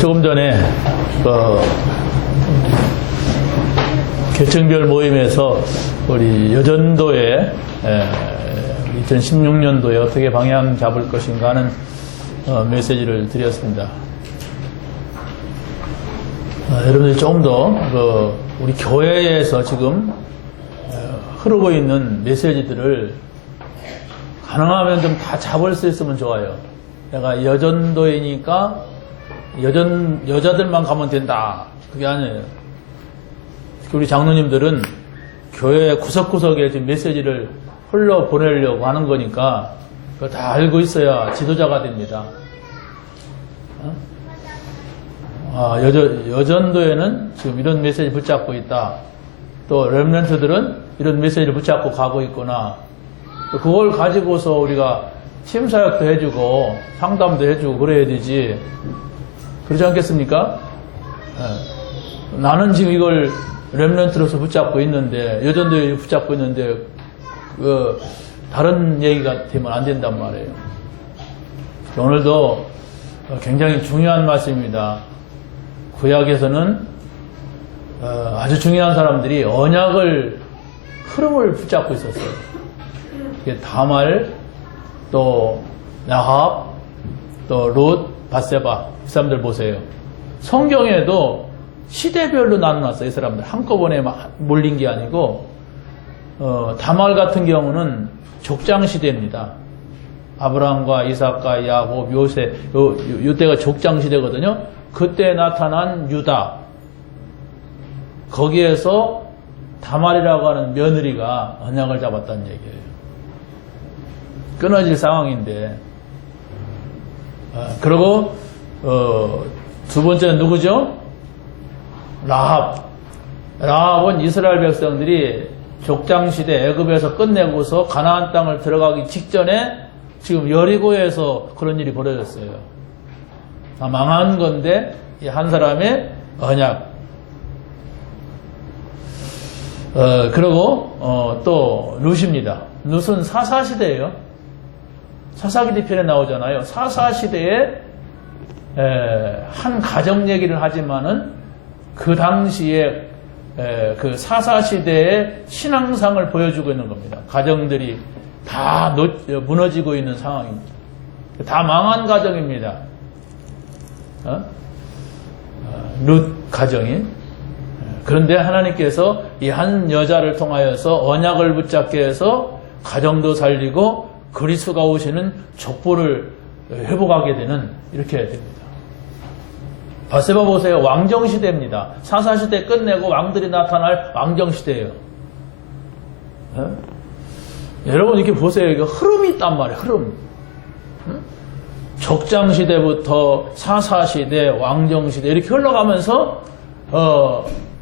조금 전에 계층별 모임에서 우리 여전도에 2016년도에 어떻게 방향 잡을 것인가 하는 메시지를 드렸습니다. 여러분들이 조금 더 우리 교회에서 지금 흐르고 있는 메시지들을 가능하면 좀 다 잡을 수 있으면 좋아요. 내가 여전도이니까 여자들만 가면 된다. 그게 아니에요. 우리 장로님들은 교회 구석구석에 지금 메시지를 흘러 보내려고 하는 거니까 그걸 다 알고 있어야 지도자가 됩니다. 여전도에는 지금 이런 메시지 붙잡고 있다. 또 렘넌트들은 이런 메시지를 붙잡고 가고 있구나. 그걸 가지고서 우리가 팀 사역도 해주고 상담도 해주고 그래야 되지. 그러지 않겠습니까? 나는 지금 이걸 렘넌트로서 붙잡고 있는데, 여전도에 붙잡고 있는데 다른 얘기가 되면 안 된단 말이에요. 오늘도 굉장히 중요한 말씀입니다. 구약에서는 아주 중요한 사람들이 언약을 흐름을 붙잡고 있었어요. 다말, 또 야합, 또 롯, 밧세바, 이 사람들 보세요. 성경에도 시대별로 나눠놨어요. 이 사람들 한꺼번에 막 몰린 게 아니고, 다말 같은 경우는 족장 시대입니다. 아브라함과 이삭과 야곱, 요셉, 요때가 족장 시대거든요. 그때 나타난 유다, 거기에서 다말이라고 하는 며느리가 언약을 잡았다는 얘기예요. 끊어질 상황인데, 그리고 두 번째는 누구죠? 라합은 이스라엘 백성들이 족장시대 애굽에서 끝내고서 가나안 땅을 들어가기 직전에 지금 여리고에서 그런 일이 벌어졌어요. 망한 건데 이 한 사람의 언약. 그리고 또 룻입니다. 룻은 사사시대예요. 사사기도 편에 나오잖아요. 사사시대에 한 가정 얘기를 하지만은 그 당시에 그 사사시대의 신앙상을 보여주고 있는 겁니다. 가정들이 다 무너지고 있는 상황입니다. 다 망한 가정입니다. 룻 가정이. 그런데 하나님께서 이 한 여자를 통하여서 언약을 붙잡게 해서 가정도 살리고 그리스도가 오시는 족보를 회복하게 되는, 이렇게 됩니다. 밧세바 보세요. 왕정시대입니다. 사사시대 끝내고 왕들이 나타날 왕정시대예요. 여러분 이렇게 보세요. 이거 흐름이 있단 말이에요. 흐름. 족장시대부터 사사시대, 왕정시대 이렇게 흘러가면서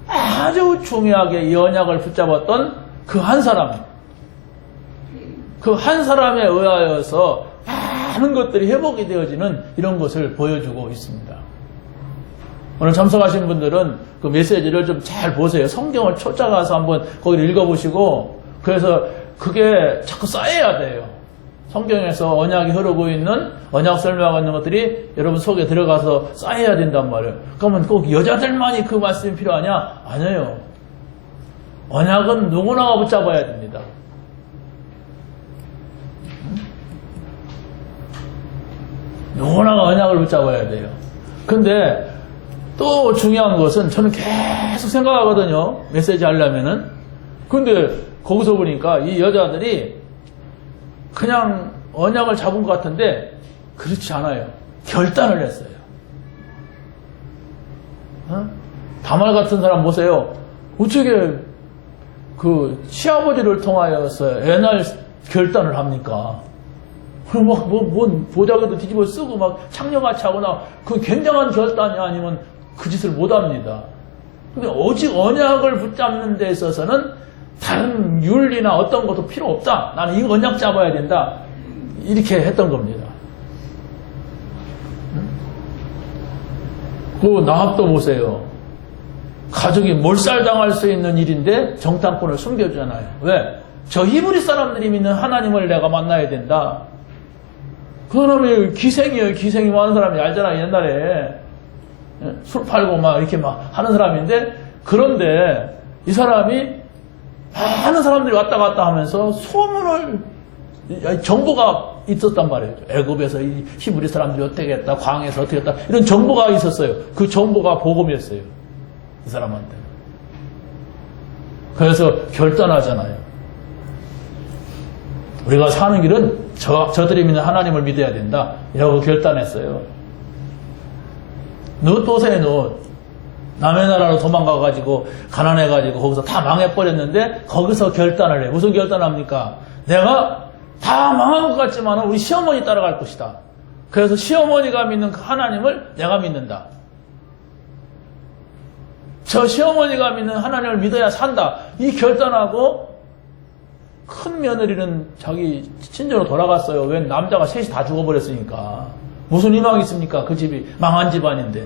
아주 중요하게 이 언약을 붙잡았던 그 한 사람, 그 한 사람에 의하여서 많은 것들이 회복이 되어지는 이런 것을 보여주고 있습니다. 오늘 참석하신 분들은 그 메시지를 좀 잘 보세요. 성경을 찾아가서 한번 거기를 읽어보시고, 그래서 그게 자꾸 쌓여야 돼요. 성경에서 언약이 흐르고 있는, 언약 설명하고 있는 것들이 여러분 속에 들어가서 쌓여야 된단 말이에요. 그러면 꼭 여자들만이 그 말씀이 필요하냐? 아니에요. 언약은 누구나가 붙잡아야 됩니다. 누구나가 언약을 붙잡아야 돼요. 근데 또 중요한 것은, 저는 계속 생각하거든요. 메시지 하려면은. 근데 거기서 보니까 이 여자들이 그냥 언약을 잡은 것 같은데 그렇지 않아요. 결단을 했어요. 다말 같은 사람 보세요. 어떻게 그 시아버지를 통하여서 애날 결단을 합니까? 그럼 막 뭔 보자기도 뒤집어 쓰고 막 창녀같이 하거나, 그 굉장한 결단이 아니면 그 짓을 못 합니다. 근데 오직 언약을 붙잡는 데 있어서는 다른 윤리나 어떤 것도 필요 없다. 나는 이 언약 잡아야 된다. 이렇게 했던 겁니다. 그 나합도 보세요. 가족이 몰살당할 수 있는 일인데 정탐꾼을 숨겨주잖아요. 왜? 저 히브리 사람들이 믿는 하나님을 내가 만나야 된다. 그 사람이 기생이에요. 기생이 많은 사람이 알잖아요. 옛날에 술 팔고 막 이렇게 막 하는 사람인데, 그런데 이 사람이 많은 사람들이 왔다 갔다 하면서 소문을, 정보가 있었단 말이에요. 애굽에서 이 히브리 사람들이 어떻게 했다, 광에서 어떻게 했다, 이런 정보가 있었어요. 그 정보가 복음이었어요. 이 사람한테. 그래서 결단하잖아요. 우리가 사는 길은 저들이 믿는 하나님을 믿어야 된다. 이라고 결단했어요. 룻 보세요, 룻. 남의 나라로 도망가가지고, 가난해가지고, 거기서 다 망해버렸는데, 거기서 결단을 해요. 무슨 결단을 합니까? 내가 다 망한 것 같지만 우리 시어머니 따라갈 것이다. 그래서 시어머니가 믿는 그 하나님을 내가 믿는다. 저 시어머니가 믿는 하나님을 믿어야 산다. 이 결단하고 큰 며느리는 자기 친정으로 돌아갔어요. 왜? 남자가 셋이 다 죽어버렸으니까. 무슨 희망이 있습니까? 그 집이 망한 집안인데.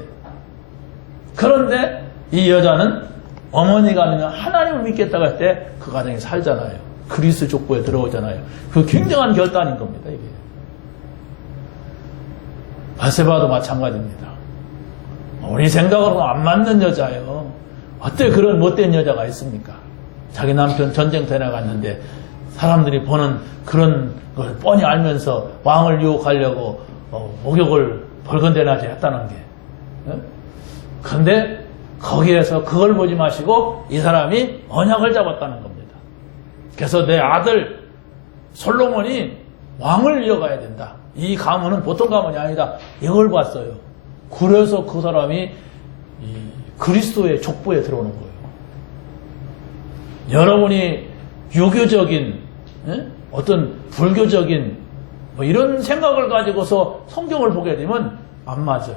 그런데 이 여자는 어머니가 믿는 하나님을 믿겠다고 할 때 그 가정에 살잖아요. 그리스 족보에 들어오잖아요. 그 굉장한 결단인 겁니다, 이게. 바세바도 마찬가지입니다. 우리 생각으로는 안 맞는 여자예요. 어때 그런 못된 여자가 있습니까? 자기 남편 전쟁터에 나갔는데 사람들이 보는 그런 걸 뻔히 알면서 왕을 유혹하려고 목욕을 벌건대낮에 했다는 게. 그런데 거기에서 그걸 보지 마시고 이 사람이 언약을 잡았다는 겁니다. 그래서 내 아들 솔로몬이 왕을 이어가야 된다. 이 가문은 보통 가문이 아니다. 이걸 봤어요. 그래서 그 사람이 그리스도의 족보에 들어오는 거예요. 여러분이 유교적인 어떤 불교적인 뭐 이런 생각을 가지고서 성경을 보게 되면 안 맞아요.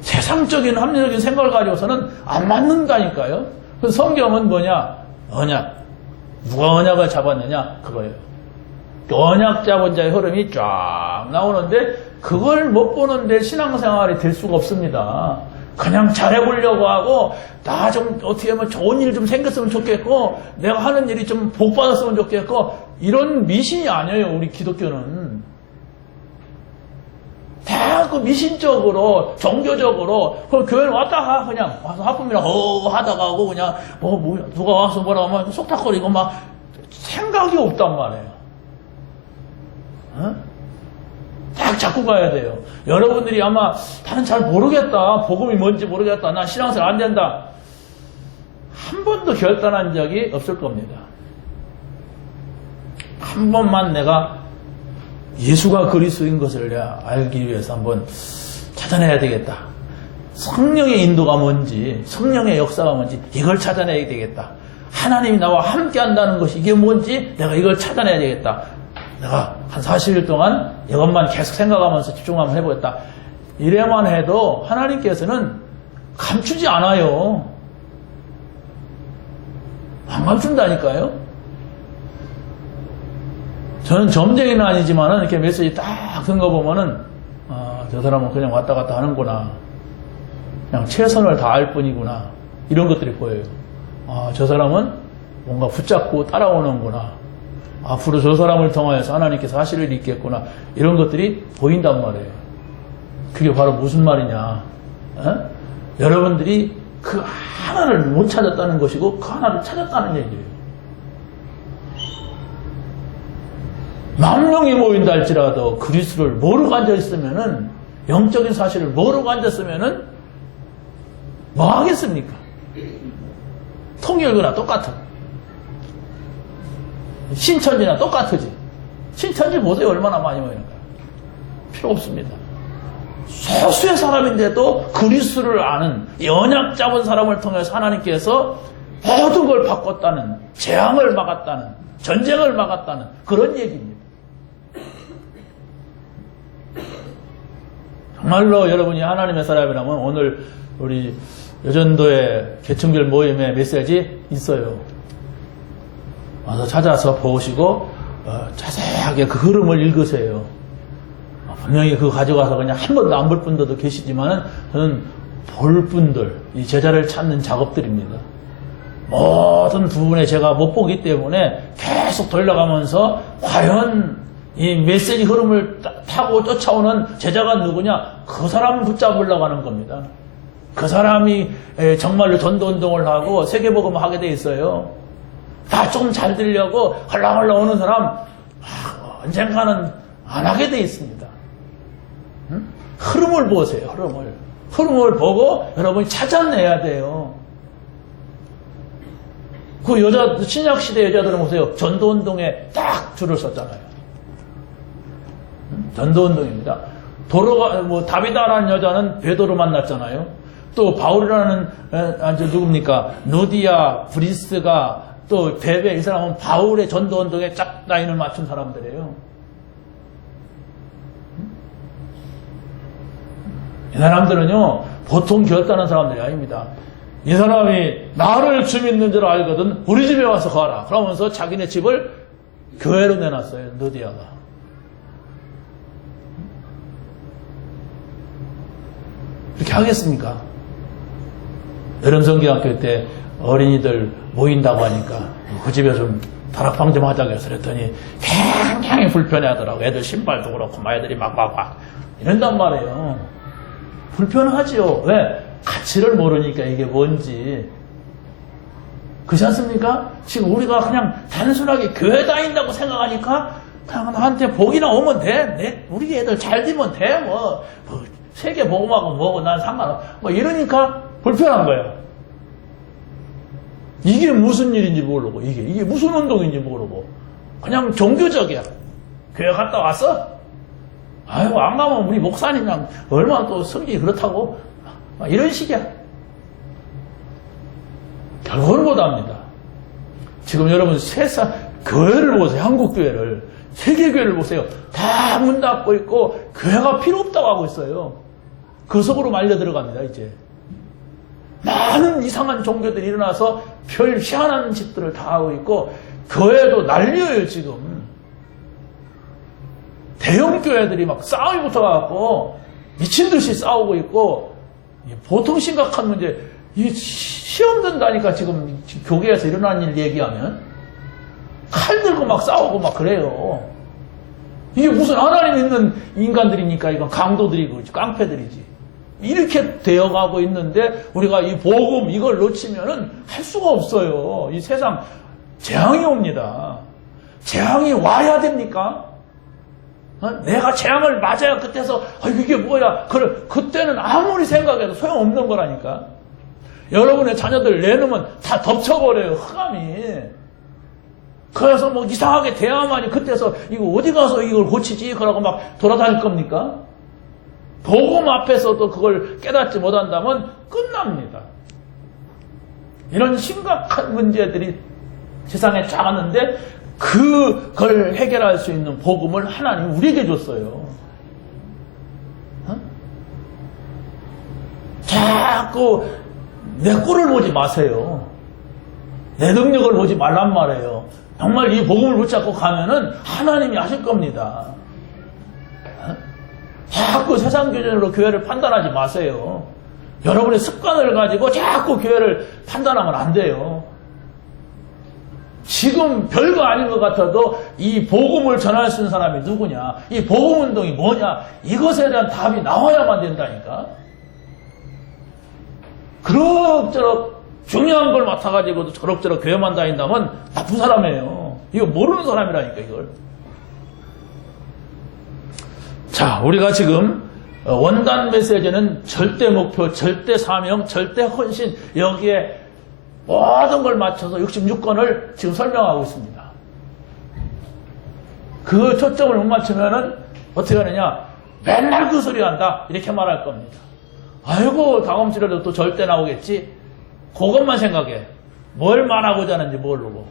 세상적인 합리적인 생각을 가지고서는 안 맞는다니까요. 그래서 성경은 뭐냐? 언약. 누가 언약을 잡았느냐? 그거예요. 언약 잡은 자의 흐름이 쫙 나오는데 그걸 못 보는데 신앙생활이 될 수가 없습니다. 그냥 잘해보려고 하고 나 좀 어떻게 하면 좋은 일 좀 생겼으면 좋겠고 내가 하는 일이 좀 복받았으면 좋겠고 이런 미신이 아니에요. 우리 기독교는. 다 그 미신적으로 종교적으로 그 교회를 왔다 가 그냥 와서 하품이랑 하다가 하고 그냥 누가 와서 뭐라고 하면 속닥거리고 막 생각이 없단 말이에요. 어? 딱 잡고 가야 돼요. 여러분들이 아마 나는 잘 모르겠다. 복음이 뭔지 모르겠다. 나 신앙생활 안 된다. 한 번도 결단한 적이 없을 겁니다. 한 번만 내가 예수가 그리스도인 것을 내가 알기 위해서 한번 찾아내야 되겠다. 성령의 인도가 뭔지, 성령의 역사가 뭔지 이걸 찾아내야 되겠다. 하나님이 나와 함께 한다는 것이 이게 뭔지 내가 이걸 찾아내야 되겠다. 내가 한 40일 동안 이것만 계속 생각하면서 집중 한번 해보겠다. 이래만 해도 하나님께서는 감추지 않아요. 안 감춘다니까요. 저는 점쟁이는 아니지만은 이렇게 메시지 딱 쓴 거 보면은 저 사람은 그냥 왔다 갔다 하는구나. 그냥 최선을 다할 뿐이구나. 이런 것들이 보여요. 저 사람은 뭔가 붙잡고 따라오는구나. 앞으로 저 사람을 통하여서 하나님께서 하실 일이 있겠구나. 이런 것들이 보인단 말이에요. 그게 바로 무슨 말이냐. 여러분들이 그 하나를 못 찾았다는 것이고 그 하나를 찾았다는 얘기예요. 만 명이 모인다 할지라도 그리스도를 모르고 앉아있으면은 영적인 사실을 모르고 앉았으면은 뭐 하겠습니까? 통일교나 똑같아. 신천지나 똑같으지. 신천지 보세요. 얼마나 많이 모이는가. 필요 없습니다. 소수의 사람인데도 그리스도를 아는 이 언약 잡은 사람을 통해서 하나님께서 모든 걸 바꿨다는, 재앙을 막았다는, 전쟁을 막았다는 그런 얘기입니다. 정말로 여러분이 하나님의 사람이라면 오늘 우리 여전도의 개천절 모임에 메시지 있어요. 와서 찾아서 보시고 자세하게 그 흐름을 읽으세요. 분명히 그거 가져가서 그냥 한 번도 안 볼 분들도 계시지만은 저는 볼 분들, 이 제자를 찾는 작업들입니다. 모든 부분에 제가 못 보기 때문에 계속 돌려가면서 과연 이 메시지 흐름을 타고 쫓아오는 제자가 누구냐? 그 사람 붙잡으려고 하는 겁니다. 그 사람이 정말로 전도운동을 하고 세계복음을 하게 돼 있어요. 다 좀 잘 들려고 헐렁헐렁 오는 사람 언젠가는 안 하게 돼 있습니다. 응? 흐름을 보세요. 흐름을 보고 여러분이 찾아내야 돼요. 그 여자 신약시대 여자들은 보세요. 전도운동에 딱 줄을 섰잖아요. 응? 전도운동입니다. 다비다라는 여자는 베드로 만났잖아요. 또 바울이라는 누굽니까? 누디아, 브리스가 또 베베 이 사람은 바울의 전도운동에 짝 라인을 맞춘 사람들이에요. 이 사람들은요 보통 결단한 사람들이 아닙니다. 이 사람이 나를 주 믿는 줄 알거든 우리 집에 와서 가라. 그러면서 자기네 집을 교회로 내놨어요. 누디아가. 이렇게 하겠습니까? 여름 성경학교 때 어린이들 모인다고 하니까 그 집에 좀 다락방 좀 하자고 해서 그랬더니 굉장히 불편해하더라고. 애들 신발도 그렇고 막 애들이 막 이런단 말이에요. 불편하지요. 왜? 가치를 모르니까 이게 뭔지. 그렇지 않습니까? 지금 우리가 그냥 단순하게 교회 다닌다고 생각하니까 그냥 나한테 복이나 오면 돼. 우리 애들 잘 되면 돼. 세계 복음하고 뭐고 난 상관없어. 이러니까 불편한 거예요. 이게 무슨 일인지 모르고 이게 무슨 운동인지 모르고 그냥 종교적이야. 교회 갔다 왔어? 아유 안 가면 우리 목사님 그냥 얼마나 또 성질이 그렇다고 이런 식이야. 결국은 못합니다. 지금 여러분 세상 교회를 보세요. 한국 교회를 세계 교회를 보세요. 다 문 닫고 있고 교회가 필요 없다고 하고 있어요. 그 속으로 말려 들어갑니다. 이제 많은 이상한 종교들이 일어나서 별 희한한 짓들을 다 하고 있고 교회도 난리예요. 지금 대형 교회들이 막 싸움이 붙어갖고 미친 듯이 싸우고 있고 보통 심각한 문제. 이 시험 든다니까 지금 교계에서 일어난 일 얘기하면 칼 들고 막 싸우고 막 그래요. 이게 무슨 하나님 있는 인간들입니까? 이건 강도들이고 깡패들이지. 이렇게 되어가고 있는데 우리가 이 복음 이걸 놓치면은 할 수가 없어요. 이 세상 재앙이 옵니다. 재앙이 와야 됩니까? 내가 재앙을 맞아야 그때서 이게 뭐야? 그때는 아무리 생각해도 소용없는 거라니까. 여러분의 자녀들 내놓으면 다 덮쳐버려요. 흑암이. 그래서 이상하게 대야만이 그때서 이거 어디 가서 이걸 고치지? 그러고 막 돌아다닐 겁니까? 복음 앞에서도 그걸 깨닫지 못한다면 끝납니다. 이런 심각한 문제들이 세상에 작았는데 그걸 해결할 수 있는 복음을 하나님 우리에게 줬어요. 자꾸 내 꼴을 보지 마세요. 내 능력을 보지 말란 말이에요. 정말 이 복음을 붙잡고 가면은 하나님이 하실 겁니다. 자꾸 세상 기준으로 교회를 판단하지 마세요. 여러분의 습관을 가지고 자꾸 교회를 판단하면 안 돼요. 지금 별거 아닌 것 같아도 이 복음을 전할 수 있는 사람이 누구냐? 이 복음 운동이 뭐냐? 이것에 대한 답이 나와야만 된다니까. 그럭저럭 중요한 걸 맡아가지고도 저럭저럭 교회만 다닌다면 나쁜 사람이에요. 이거 모르는 사람이라니까 이걸. 자, 우리가 지금 원단 메시지는 절대 목표, 절대 사명, 절대 헌신 여기에 모든 걸 맞춰서 66권을 지금 설명하고 있습니다. 그 초점을 못 맞추면은 어떻게 하느냐? 맨날 그 소리 한다 이렇게 말할 겁니다. 아이고 다음 주에도 또 절대 나오겠지. 그것만 생각해. 뭘 말하고자 하는지 모르고.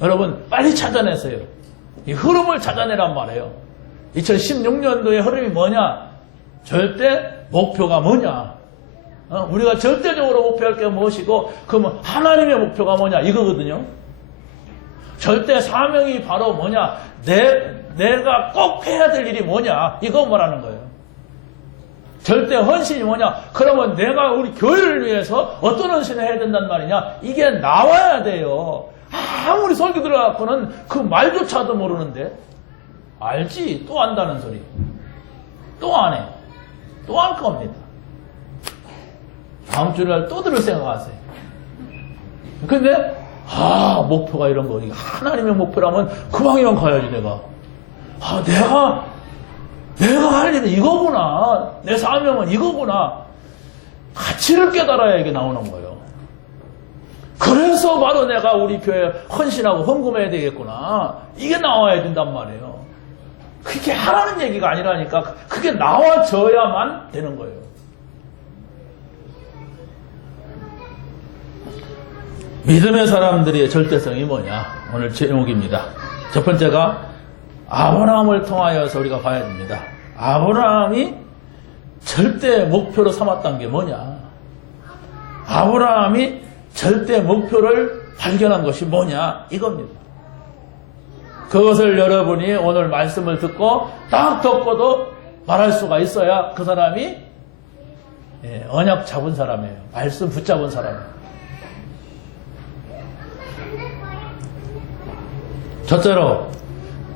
여러분 빨리 찾아내세요. 이 흐름을 찾아내란 말이에요. 2016년도의 흐름이 뭐냐? 절대 목표가 뭐냐? 우리가 절대적으로 목표할 게 무엇이고 그러면 하나님의 목표가 뭐냐? 이거거든요. 절대 사명이 바로 뭐냐? 내가 꼭 해야 될 일이 뭐냐? 이거 뭐라는 거예요. 절대 헌신이 뭐냐? 그러면 내가 우리 교회를 위해서 어떤 헌신을 해야 된단 말이냐? 이게 나와야 돼요. 아무리 설교 들어갖고는 그 말조차도 모르는데 알지? 또 안다는 소리. 안에 또 할 겁니다. 다음 주날 또 들을 생각하세요. 근데 목표가 이런 거, 하나님의 목표라면 그 방향 가야지 내가. 내가 할 일은 이거구나. 내 사명은 이거구나. 가치를 깨달아야 이게 나오는 거예요. 그래서 바로 내가 우리 교회에 헌신하고 헌금해야 되겠구나. 이게 나와야 된단 말이에요. 그게 하라는 얘기가 아니라니까. 그게 나와져야만 되는 거예요. 믿음의 사람들의 절대성이 뭐냐? 오늘 제목입니다. 첫 번째가 아브라함을 통하여서 우리가 봐야 됩니다. 아브라함이 절대 목표로 삼았던 게 뭐냐? 아브라함이 절대 목표를 발견한 것이 뭐냐? 이겁니다. 그것을 여러분이 오늘 말씀을 듣고 딱 덮고도 말할 수가 있어야 그 사람이 언약 잡은 사람이에요. 말씀 붙잡은 사람이에요. 첫째로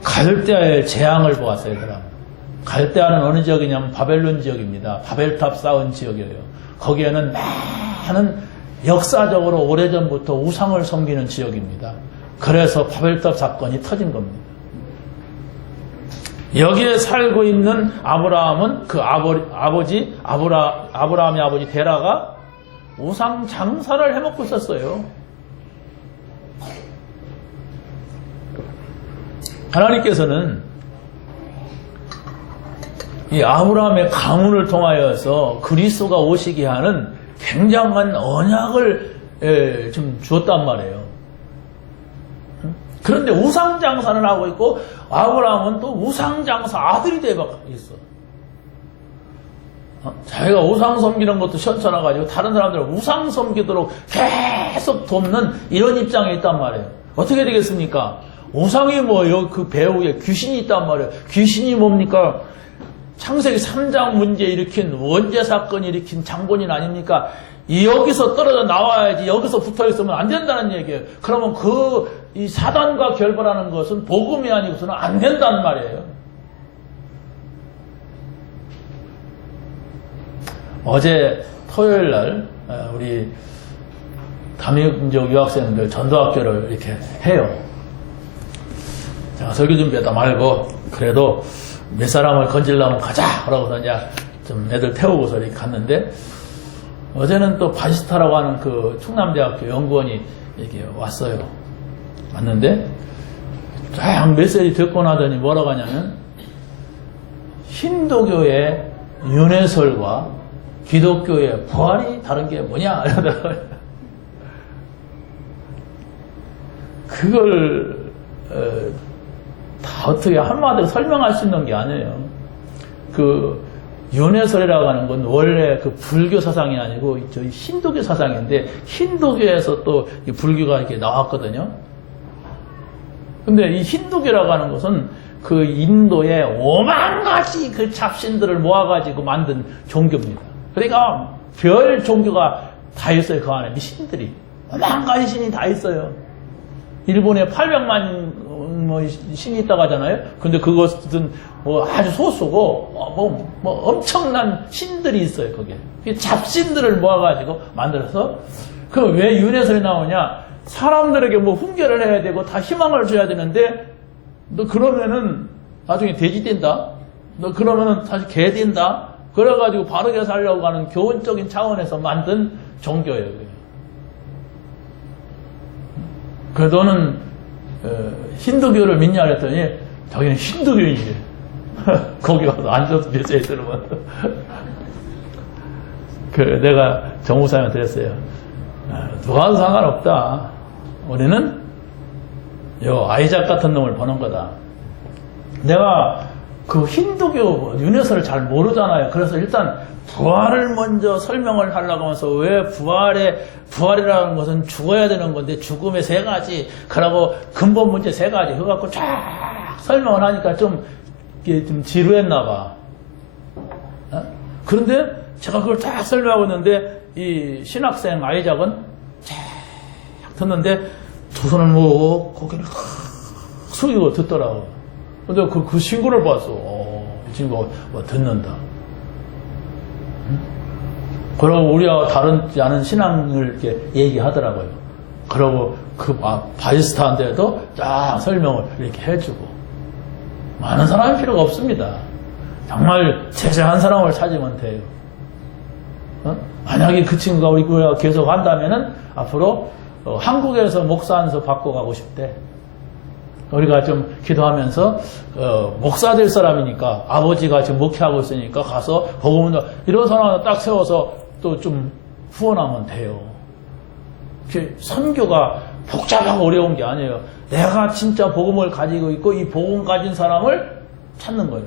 갈대아의 재앙을 보았어요. 이 사람. 갈대아는 어느 지역이냐면 바벨론 지역입니다. 바벨탑 쌓은 지역이에요. 거기에는 많은 역사적으로 오래전부터 우상을 섬기는 지역입니다. 그래서 바벨탑 사건이 터진 겁니다. 여기에 살고 있는 아브라함은 그 아브라함의 아버지 데라가 우상 장사를 해먹고 있었어요. 하나님께서는 이 아브라함의 가문을 통하여서 그리스도가 오시게 하는 굉장한 언약을 좀 주었단 말이에요. 그런데 우상장사는 하고 있고 아브라함은 또 우상장사 아들이 되어 있어. 자기가 우상 섬기는 것도 시원찮아가지고 다른 사람들을 우상 섬기도록 계속 돕는 이런 입장에 있단 말이에요. 어떻게 되겠습니까? 우상이 뭐예요? 그 배후에 귀신이 있단 말이에요. 귀신이 뭡니까? 창세기 3장 문제 일으킨 원죄 사건 일으킨 장본인 아닙니까? 여기서 떨어져 나와야지 여기서 붙어 있으면 안 된다는 얘기예요. 그러면 이 사단과 결별하는 것은 복음이 아니고서는 안 된다는 말이에요. 어제 토요일 날 우리 다민족 유학생들 전도학교를 이렇게 해요. 제가 설교 준비하다 말고 그래도 몇 사람을 건질려면 가자! 그러고서 이제 좀 애들 태우고서 이렇게 갔는데 어제는 또 바시스타라고 하는 그 충남대학교 연구원이 이렇게 왔어요. 왔는데 쫙 메시지 듣고 나더니 뭐라고 하냐면 힌두교의 윤회설과 기독교의 부활이 다른 게 뭐냐? 이러더라고요. 그걸 다 어떻게 한마디로 설명할 수 있는 게 아니에요. 그 윤회설이라고 하는 건 원래 그 불교 사상이 아니고 저희 힌두교 사상인데 힌두교에서 또 이 불교가 이렇게 나왔거든요. 근데 이 힌두교라고 하는 것은 그 인도의 5만 가지 그 잡신들을 모아가지고 만든 종교입니다. 그러니까 별 종교가 다 있어요. 그 안에 신들이 5만 가지 신이 다 있어요. 일본에 800만 신이 있다고 하잖아요. 근데 그것은 아주 소수고 엄청난 신들이 있어요. 거기에 잡신들을 모아가지고 만들어서 그 왜 윤회설이 나오냐? 사람들에게 훈계를 해야 되고 다 희망을 줘야 되는데 너 그러면은 나중에 돼지 된다. 너 그러면은 다시 개 된다. 그래가지고 바르게 살려고 하는 교훈적인 차원에서 만든 종교예요. 그래서 너는 힌두교를 믿냐 그랬더니 자기는 힌두교인이래. 거기 가서 앉아서 메시지 들으면 내가 정무사님한테 그랬어요. 누가 와도 상관없다. 우리는 요 아이작 같은 놈을 보는 거다. 내가 그 힌두교 윤회설을 잘 모르잖아요. 그래서 일단 부활을 먼저 설명을 하려고 하면서 왜 부활이라는 것은 죽어야 되는 건데 죽음의 세 가지, 그러고 근본 문제 세 가지, 그거 갖고 쫙 설명을 하니까 좀 지루했나 봐. 그런데 제가 그걸 딱 설명하고 있는데 이 신학생 아이작은 쫙 듣는데 두 손을 모으고 고개를 숙이고 듣더라고. 근데 그 친구를 봤어. 이 친구가 듣는다. 그러고 우리와 다르지 않은 신앙을 이렇게 얘기하더라고요. 그러고 그 바리스타한테도 쫙 설명을 이렇게 해주고. 많은 사람이 필요가 없습니다. 정말 제자한 사람을 찾으면 돼요. 만약에 그 친구가 우리 교회 계속 한다면은 앞으로 한국에서 목사 안수 받고 가고 싶대. 우리가 좀 기도하면서 목사 될 사람이니까 아버지가 지금 목회하고 있으니까 가서 복음을 이런 사람을 딱 세워서 또 좀 후원하면 돼요. 선교가 복잡하고 어려운 게 아니에요. 내가 진짜 복음을 가지고 있고 이 복음 가진 사람을 찾는 거예요.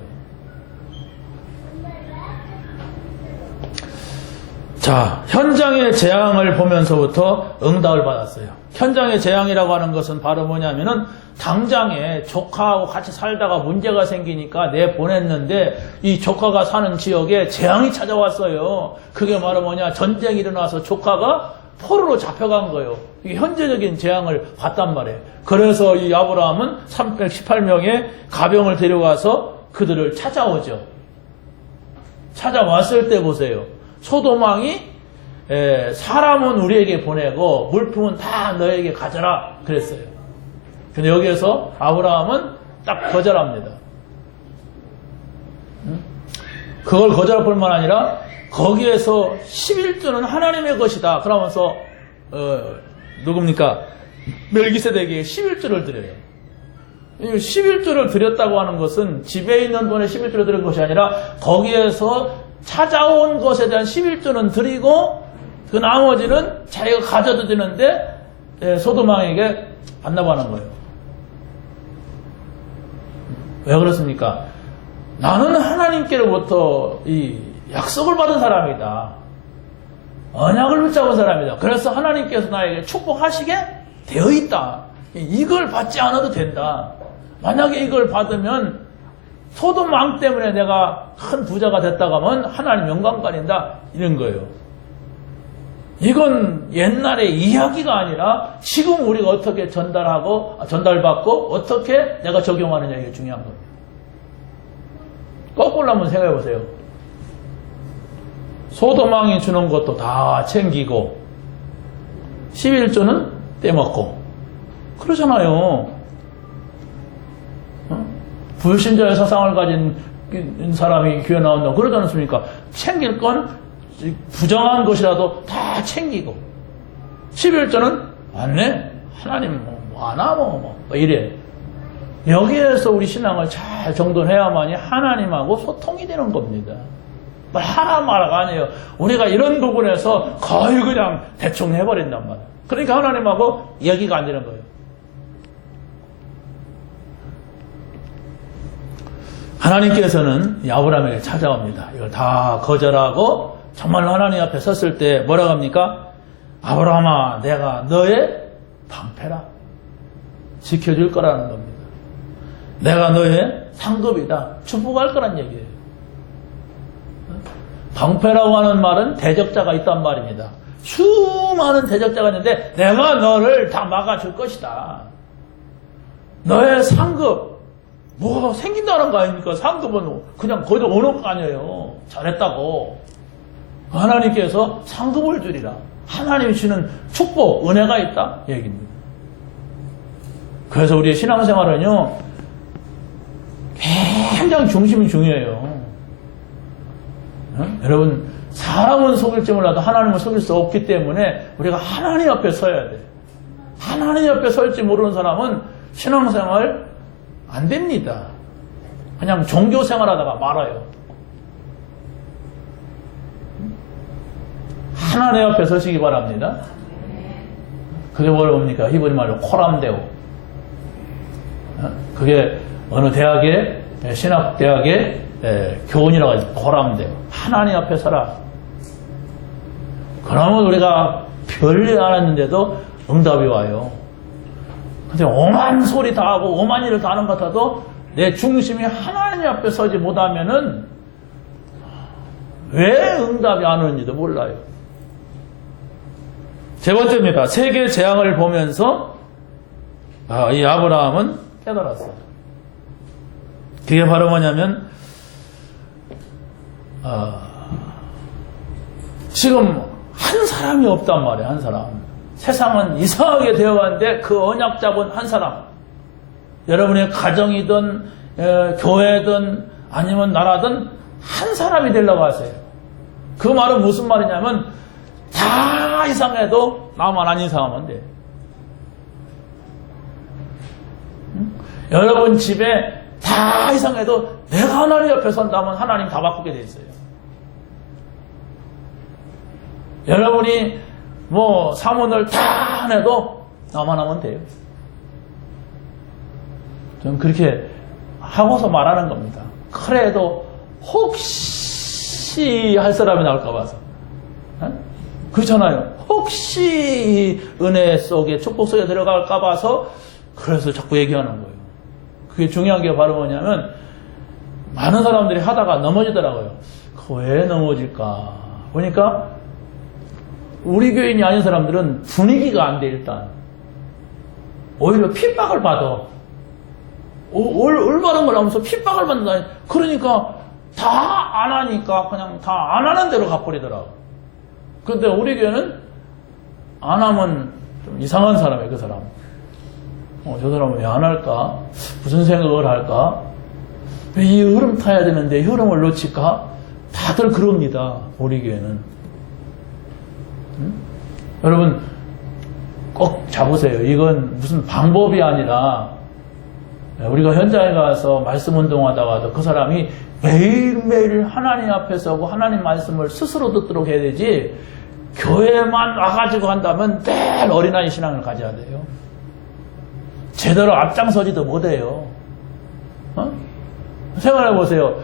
자, 현장의 재앙을 보면서부터 응답을 받았어요. 현장의 재앙이라고 하는 것은 바로 뭐냐면은 당장에 조카하고 같이 살다가 문제가 생기니까 내보냈는데 이 조카가 사는 지역에 재앙이 찾아왔어요. 그게 바로 뭐냐, 전쟁이 일어나서 조카가 포로로 잡혀간 거예요. 이게 현재적인 재앙을 봤단 말이에요. 그래서 이 아브라함은 318명의 가병을 데려가서 그들을 찾아오죠. 찾아왔을 때 보세요. 소돔왕이 사람은 우리에게 보내고 물품은 다 너에게 가져라 그랬어요. 근데 여기에서 아브라함은 딱 거절합니다. 그걸 거절할 뿐만 아니라 거기에서 11조는 하나님의 것이다. 그러면서 누굽니까? 멜기세덱에게 11조를 드려요. 11조를 드렸다고 하는 것은 집에 있는 돈에 11조를 드린 것이 아니라 거기에서 찾아온 것에 대한 11조는 드리고 그 나머지는 자기가 가져도 되는데 소돔왕에게 반납하는 거예요. 왜 그렇습니까? 나는 하나님께로부터 이 약속을 받은 사람이다. 언약을 붙잡은 사람이다. 그래서 하나님께서 나에게 축복하시게 되어 있다. 이걸 받지 않아도 된다. 만약에 이걸 받으면 소돔 왕 때문에 내가 큰 부자가 됐다고 하면 하나님 영광 가린다. 이런 거예요. 이건 옛날의 이야기가 아니라 지금 우리가 어떻게 전달받고 어떻게 내가 적용하느냐 이게 중요한 겁니다. 거꾸로 한번 생각해 보세요. 소돔 왕이 주는 것도 다 챙기고 11조는 떼먹고 그러잖아요. 불신자의 사상을 가진 사람이 교회 나온다고 그러지 않습니까? 챙길 건 부정한 것이라도 다 챙기고 11조는 안네 하나님 뭐 안 하고 뭐 이래. 여기에서 우리 신앙을 잘 정돈해야만이 하나님하고 소통이 되는 겁니다. 하나마라가 아니에요. 우리가 이런 부분에서 거의 그냥 대충 해버린단 말이에요. 그러니까 하나님하고 얘기가 안 되는 거예요. 하나님께서는 아브라함에게 찾아옵니다. 이걸 다 거절하고 정말 하나님 앞에 섰을 때 뭐라고 합니까? 아브라함아, 내가 너의 방패라. 지켜줄 거라는 겁니다. 내가 너의 상급이다. 축복할 거란 얘기예요. 방패라고 하는 말은 대적자가 있단 말입니다. 수많은 대적자가 있는데 내가 너를 다 막아줄 것이다. 너의 상급, 뭐가 생긴다는 거 아닙니까? 상급은 그냥 거기서 오는 거 아니에요. 잘했다고. 하나님께서 상급을 주리라. 하나님이 주는 축복, 은혜가 있다. 얘기입니다. 그래서 우리의 신앙생활은요, 굉장히 중심이 중요해요. 여러분, 사람은 속일지 몰라도 하나님은 속일 수 없기 때문에 우리가 하나님 앞에 서야 돼. 하나님 앞에 설지 모르는 사람은 신앙생활 안 됩니다. 그냥 종교생활하다가 말아요. 하나님 앞에 서시기 바랍니다. 그게 뭡니까? 히브리 말로 코람데오. 그게 어느 대학의 신학대학의 교훈이라고 하죠. 코람데오. 하나님 앞에 서라. 그러면 우리가 별일 안 했는데도 응답이 와요. 근데 오만 소리 다 하고 오만 일을 다 하는 것 같아도 내 중심이 하나님 앞에 서지 못하면은 왜 응답이 안 오는지도 몰라요. 세 번째입니다. 세계 재앙을 보면서 이 아브라함은 깨달았어요. 그게 바로 뭐냐면 지금 한 사람이 없단 말이에요. 한 사람. 세상은 이상하게 되어가는데 그 언약 잡은 한 사람. 여러분의 가정이든 교회든 아니면 나라든 한 사람이 되려고 하세요. 그 말은 무슨 말이냐면 다 이상해도 나만 안 이상하면 돼. 여러분 집에 다 이상해도 내가 하나님 옆에 선다면 하나님 다 바꾸게 돼 있어요. 여러분이 뭐 사문을 다 안 해도 나만 하면 돼요. 좀 그렇게 하고서 말하는 겁니다. 그래도 혹시 할 사람이 나올까 봐서. 그렇잖아요. 혹시 은혜 속에 축복 속에 들어갈까 봐서 그래서 자꾸 얘기하는 거예요. 그게 중요한 게 바로 뭐냐면 많은 사람들이 하다가 넘어지더라고요. 그 왜 넘어질까 보니까 우리 교인이 아닌 사람들은 분위기가 안 돼. 일단 오히려 핍박을 받아. 올바른 걸 하면서 핍박을 받는다. 그러니까 다 안 하니까 그냥 다 안 하는 대로 가버리더라고. 그런데 우리 교회는 안 하면 좀 이상한 사람이에요. 그 사람. 저 사람은 왜 안 할까? 무슨 생각을 할까? 왜 이 흐름 타야 되는데 흐름을 놓칠까? 다들 그럽니다. 우리 교회는. 여러분 꼭 잡으세요. 이건 무슨 방법이 아니라 우리가 현장에 가서 말씀 운동하다가도 그 사람이 매일매일 하나님 앞에 서고 하나님 말씀을 스스로 듣도록 해야 되지 교회만 와가지고 한다면 늘 어린아이 신앙을 가져야 돼요. 제대로 앞장서지도 못해요. 생각해보세요.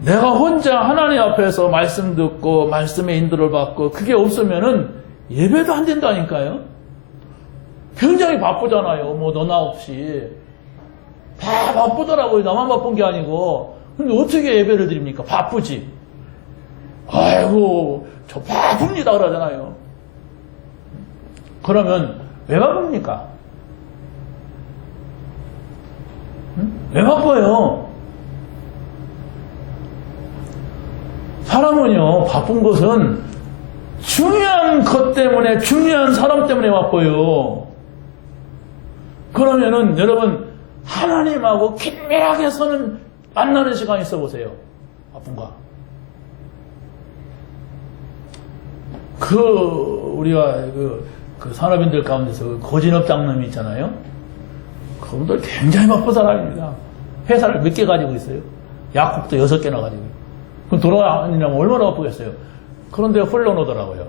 내가 혼자 하나님 앞에서 말씀 듣고 말씀의 인도를 받고 그게 없으면은 예배도 안 된다니까요. 굉장히 바쁘잖아요. 뭐 너나 없이. 다 바쁘더라고요. 나만 바쁜 게 아니고. 근데 어떻게 예배를 드립니까? 바쁘지. 아이고 저 바쁩니다 그러잖아요. 그러면 왜 바쁩니까? 왜 바빠요? 사람은요 바쁜 것은 중요한 것 때문에 중요한 사람 때문에 바빠요. 그러면은 여러분 하나님하고 긴밀하게 서는 만나는 시간이 있어 보세요. 바쁜가? 우리가 그 산업인들 가운데서 고진업 장님이 있잖아요. 그분들 굉장히 바쁜 사람입니다. 회사를 몇 개 가지고 있어요. 약국도 6개나 가지고. 그럼 돌아다니려면 얼마나 바쁘겠어요. 그런데 흘러놓더라고요.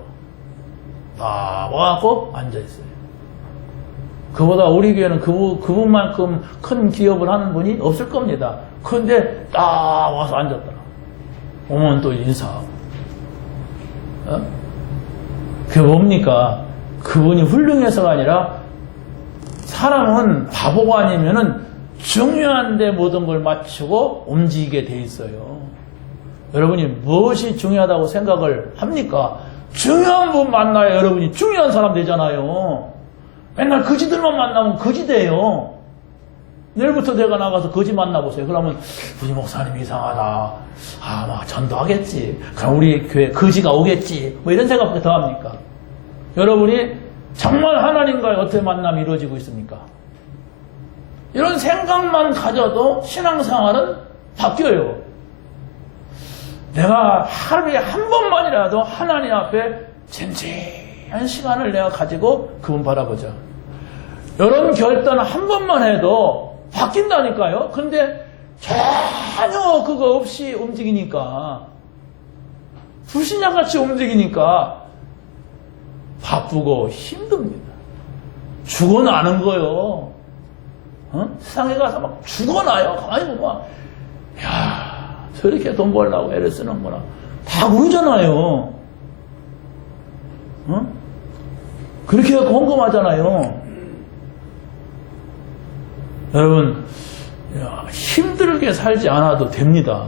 와갖고 앉아있어요. 그보다 우리 교회는 그분만큼 큰 기업을 하는 분이 없을 겁니다. 그런데 딱 와서 앉았더라. 오면 또 인사하고. 그게 뭡니까? 그분이 훌륭해서가 아니라 사람은 바보가 아니면은 중요한데 모든 걸 맞추고 움직이게 돼 있어요. 여러분이 무엇이 중요하다고 생각을 합니까? 중요한 분 만나야 여러분이 중요한 사람 되잖아요. 맨날 거지들만 만나면 거지 돼요. 내일부터 내가 나가서 거지 만나보세요. 그러면 우리 목사님 이상하다. 막 전도하겠지. 그럼 우리 교회 거지가 오겠지. 뭐 이런 생각밖에 더 합니까? 여러분이 정말 하나님과의 어떻게 만남이 이루어지고 있습니까? 이런 생각만 가져도 신앙생활은 바뀌어요. 내가 하루에 한 번만이라도 하나님 앞에 진지한 시간을 내가 가지고 그분 바라보자. 이런 결단 한 번만 해도 바뀐다니까요. 근데 전혀 그거 없이 움직이니까 불신자같이 움직이니까 바쁘고 힘듭니다. 죽어나는 거요. 세상에 가서 막 죽어나요. 아이고 막 저렇게 돈 벌려고 애를 쓰는구나. 다 그러잖아요. 그렇게 해서 헌금하잖아요. 여러분 힘들게 살지 않아도 됩니다.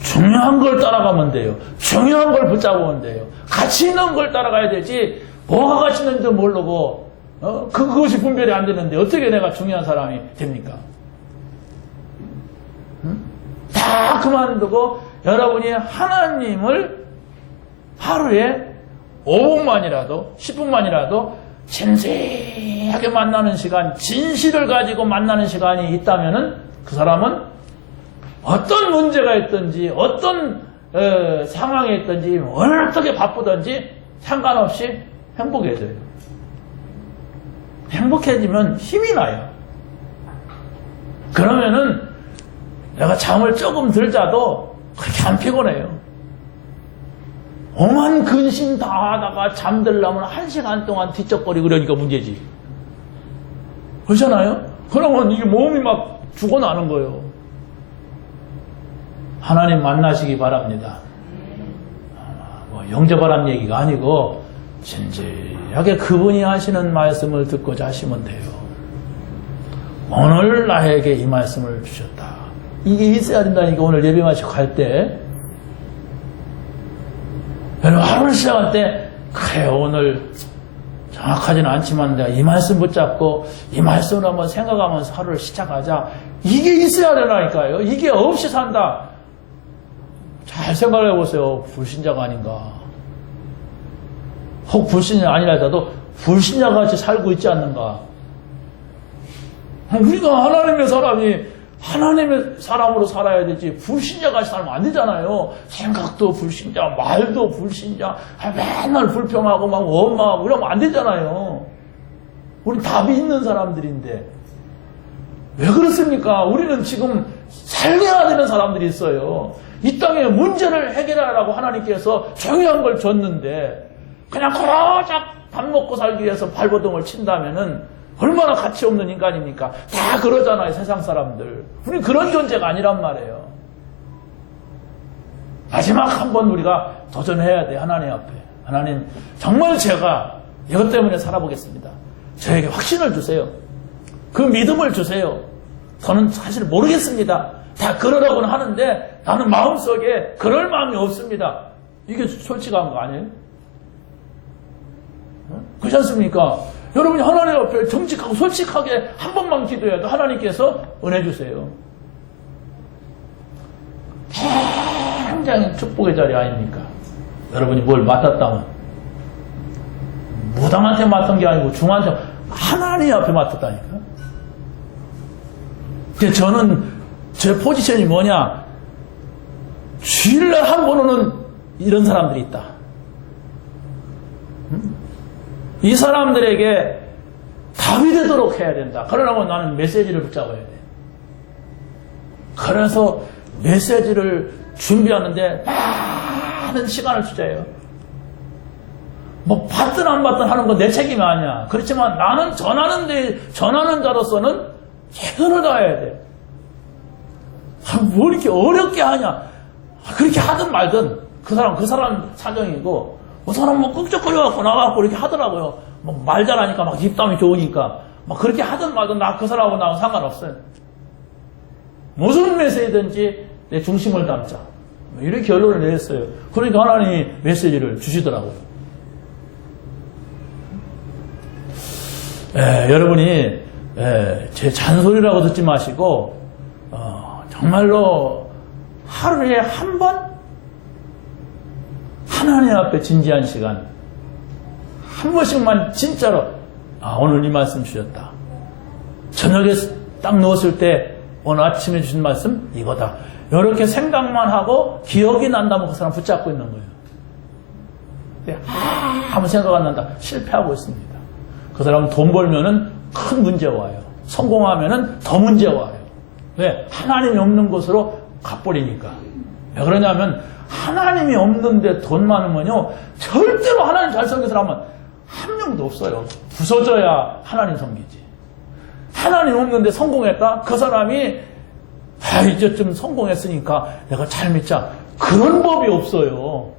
중요한 걸 따라가면 돼요. 중요한 걸 붙잡으면 돼요. 가치 있는 걸 따라가야 되지 뭐가 가치 있는지도 모르고 그것이 분별이 안 되는데 어떻게 내가 중요한 사람이 됩니까? 다 그만두고 여러분이 하나님을 하루에 5분만이라도 10분만이라도 진지하게 만나는 시간, 진실을 가지고 만나는 시간이 있다면은 그 사람은 어떤 문제가 있든지 어떤 상황에 있든지 어떻게 바쁘든지 상관없이 행복해져요. 행복해지면 힘이 나요. 그러면은 내가 잠을 조금 덜 자도 그렇게 안 피곤해요. 오만 근심 다 하다가 잠들려면 1시간 동안 뒤척거리고 그러니까 문제지. 그렇잖아요? 그러면 이게 몸이 막 죽어나는 거예요. 하나님 만나시기 바랍니다. 뭐 영접하라는 얘기가 아니고 진지하게 그분이 하시는 말씀을 듣고자 하시면 돼요. 오늘 나에게 이 말씀을 주셨다. 이게 있어야 된다니까. 오늘 예배 마치고 갈 때 여러분 하루를 시작할 때 그래 오늘 정확하지는 않지만 내가 이 말씀 붙잡고 이 말씀을 한번 생각하면서 하루를 시작하자. 이게 있어야 되나니까요. 이게 없이 산다. 잘 생각해 보세요. 불신자가 아닌가. 혹 불신자 아니라 하더라도 불신자같이 살고 있지 않는가. 우리가 하나님의 사람이 하나님의 사람으로 살아야 되지 불신자같이 살면 안 되잖아요. 생각도 불신자, 말도 불신자, 맨날 불평하고 막 원망하고 이러면 안 되잖아요. 우리 답이 있는 사람들인데 왜 그렇습니까? 우리는 지금 살려야 되는 사람들이 있어요. 이 땅에 문제를 해결하라고 하나님께서 중요한 걸 줬는데 그냥 고작 밥 먹고 살기 위해서 발버둥을 친다면은 얼마나 가치 없는 인간입니까? 다 그러잖아요, 세상 사람들. 우리 그런 존재가 아니란 말이에요. 마지막 한번 우리가 도전해야 돼, 하나님 앞에. 하나님, 정말 제가 이것 때문에 살아보겠습니다. 저에게 확신을 주세요. 그 믿음을 주세요. 저는 사실 모르겠습니다. 다 그러라고는 하는데 나는 마음속에 그럴 마음이 없습니다. 이게 솔직한 거 아니에요? 그렇지 않습니까? 여러분이 하나님 앞에 정직하고 솔직하게 한 번만 기도해도 하나님께서 은혜 주세요. 굉장히 축복의 자리 아닙니까? 여러분이 뭘 맡았다면 무당한테 맡은 게 아니고 중한테 하나님 앞에 맡았다니까. 근데 저는 제 포지션이 뭐냐? 주일날 한 번 오는 이런 사람들이 있다. 이 사람들에게 답이 되도록 해야 된다. 그러려면 나는 메시지를 붙잡아야 돼. 그래서 메시지를 준비하는데 많은 시간을 투자해요. 뭐 받든 안 받든 하는 건 내 책임이 아니야. 그렇지만 나는 전하는 자로서는 최선을 다해야 돼. 뭐 이렇게 어렵게 하냐. 그렇게 하든 말든 그 사람 사정이고 그 사람 뭐 꾹쩍거려갖고 나가갖고 이렇게 하더라고요. 뭐 말 잘하니까 막 입담이 좋으니까 막 그렇게 하든 말든 나 그 사람하고 나하고 상관없어요. 무슨 메시지든지 내 중심을 담자. 이렇게 결론을 내렸어요. 그러니까 하나님이 메시지를 주시더라고요. 여러분이 제 잔소리라고 듣지 마시고 정말로 하루에 한 번 하나님 앞에 진지한 시간 한 번씩만 진짜로 오늘 이 말씀 주셨다. 저녁에 딱 누웠을 때 오늘 아침에 주신 말씀 이거다. 이렇게 생각만 하고 기억이 난다면 그 사람 붙잡고 있는 거예요. 근데 아무 생각 안 난다. 실패하고 있습니다. 그 사람은 돈 벌면은 큰 문제 와요. 성공하면은 더 문제 와요. 왜? 하나님이 없는 곳으로 가버리니까. 왜 그러냐면 하나님이 없는데 돈 많으면요 절대로 하나님 잘 섬기는 사람은 한 명도 없어요. 부서져야 하나님 섬기지. 하나님 없는데 성공했다? 그 사람이 이제 좀 성공했으니까 내가 잘 믿자. 그런 법이 없어요.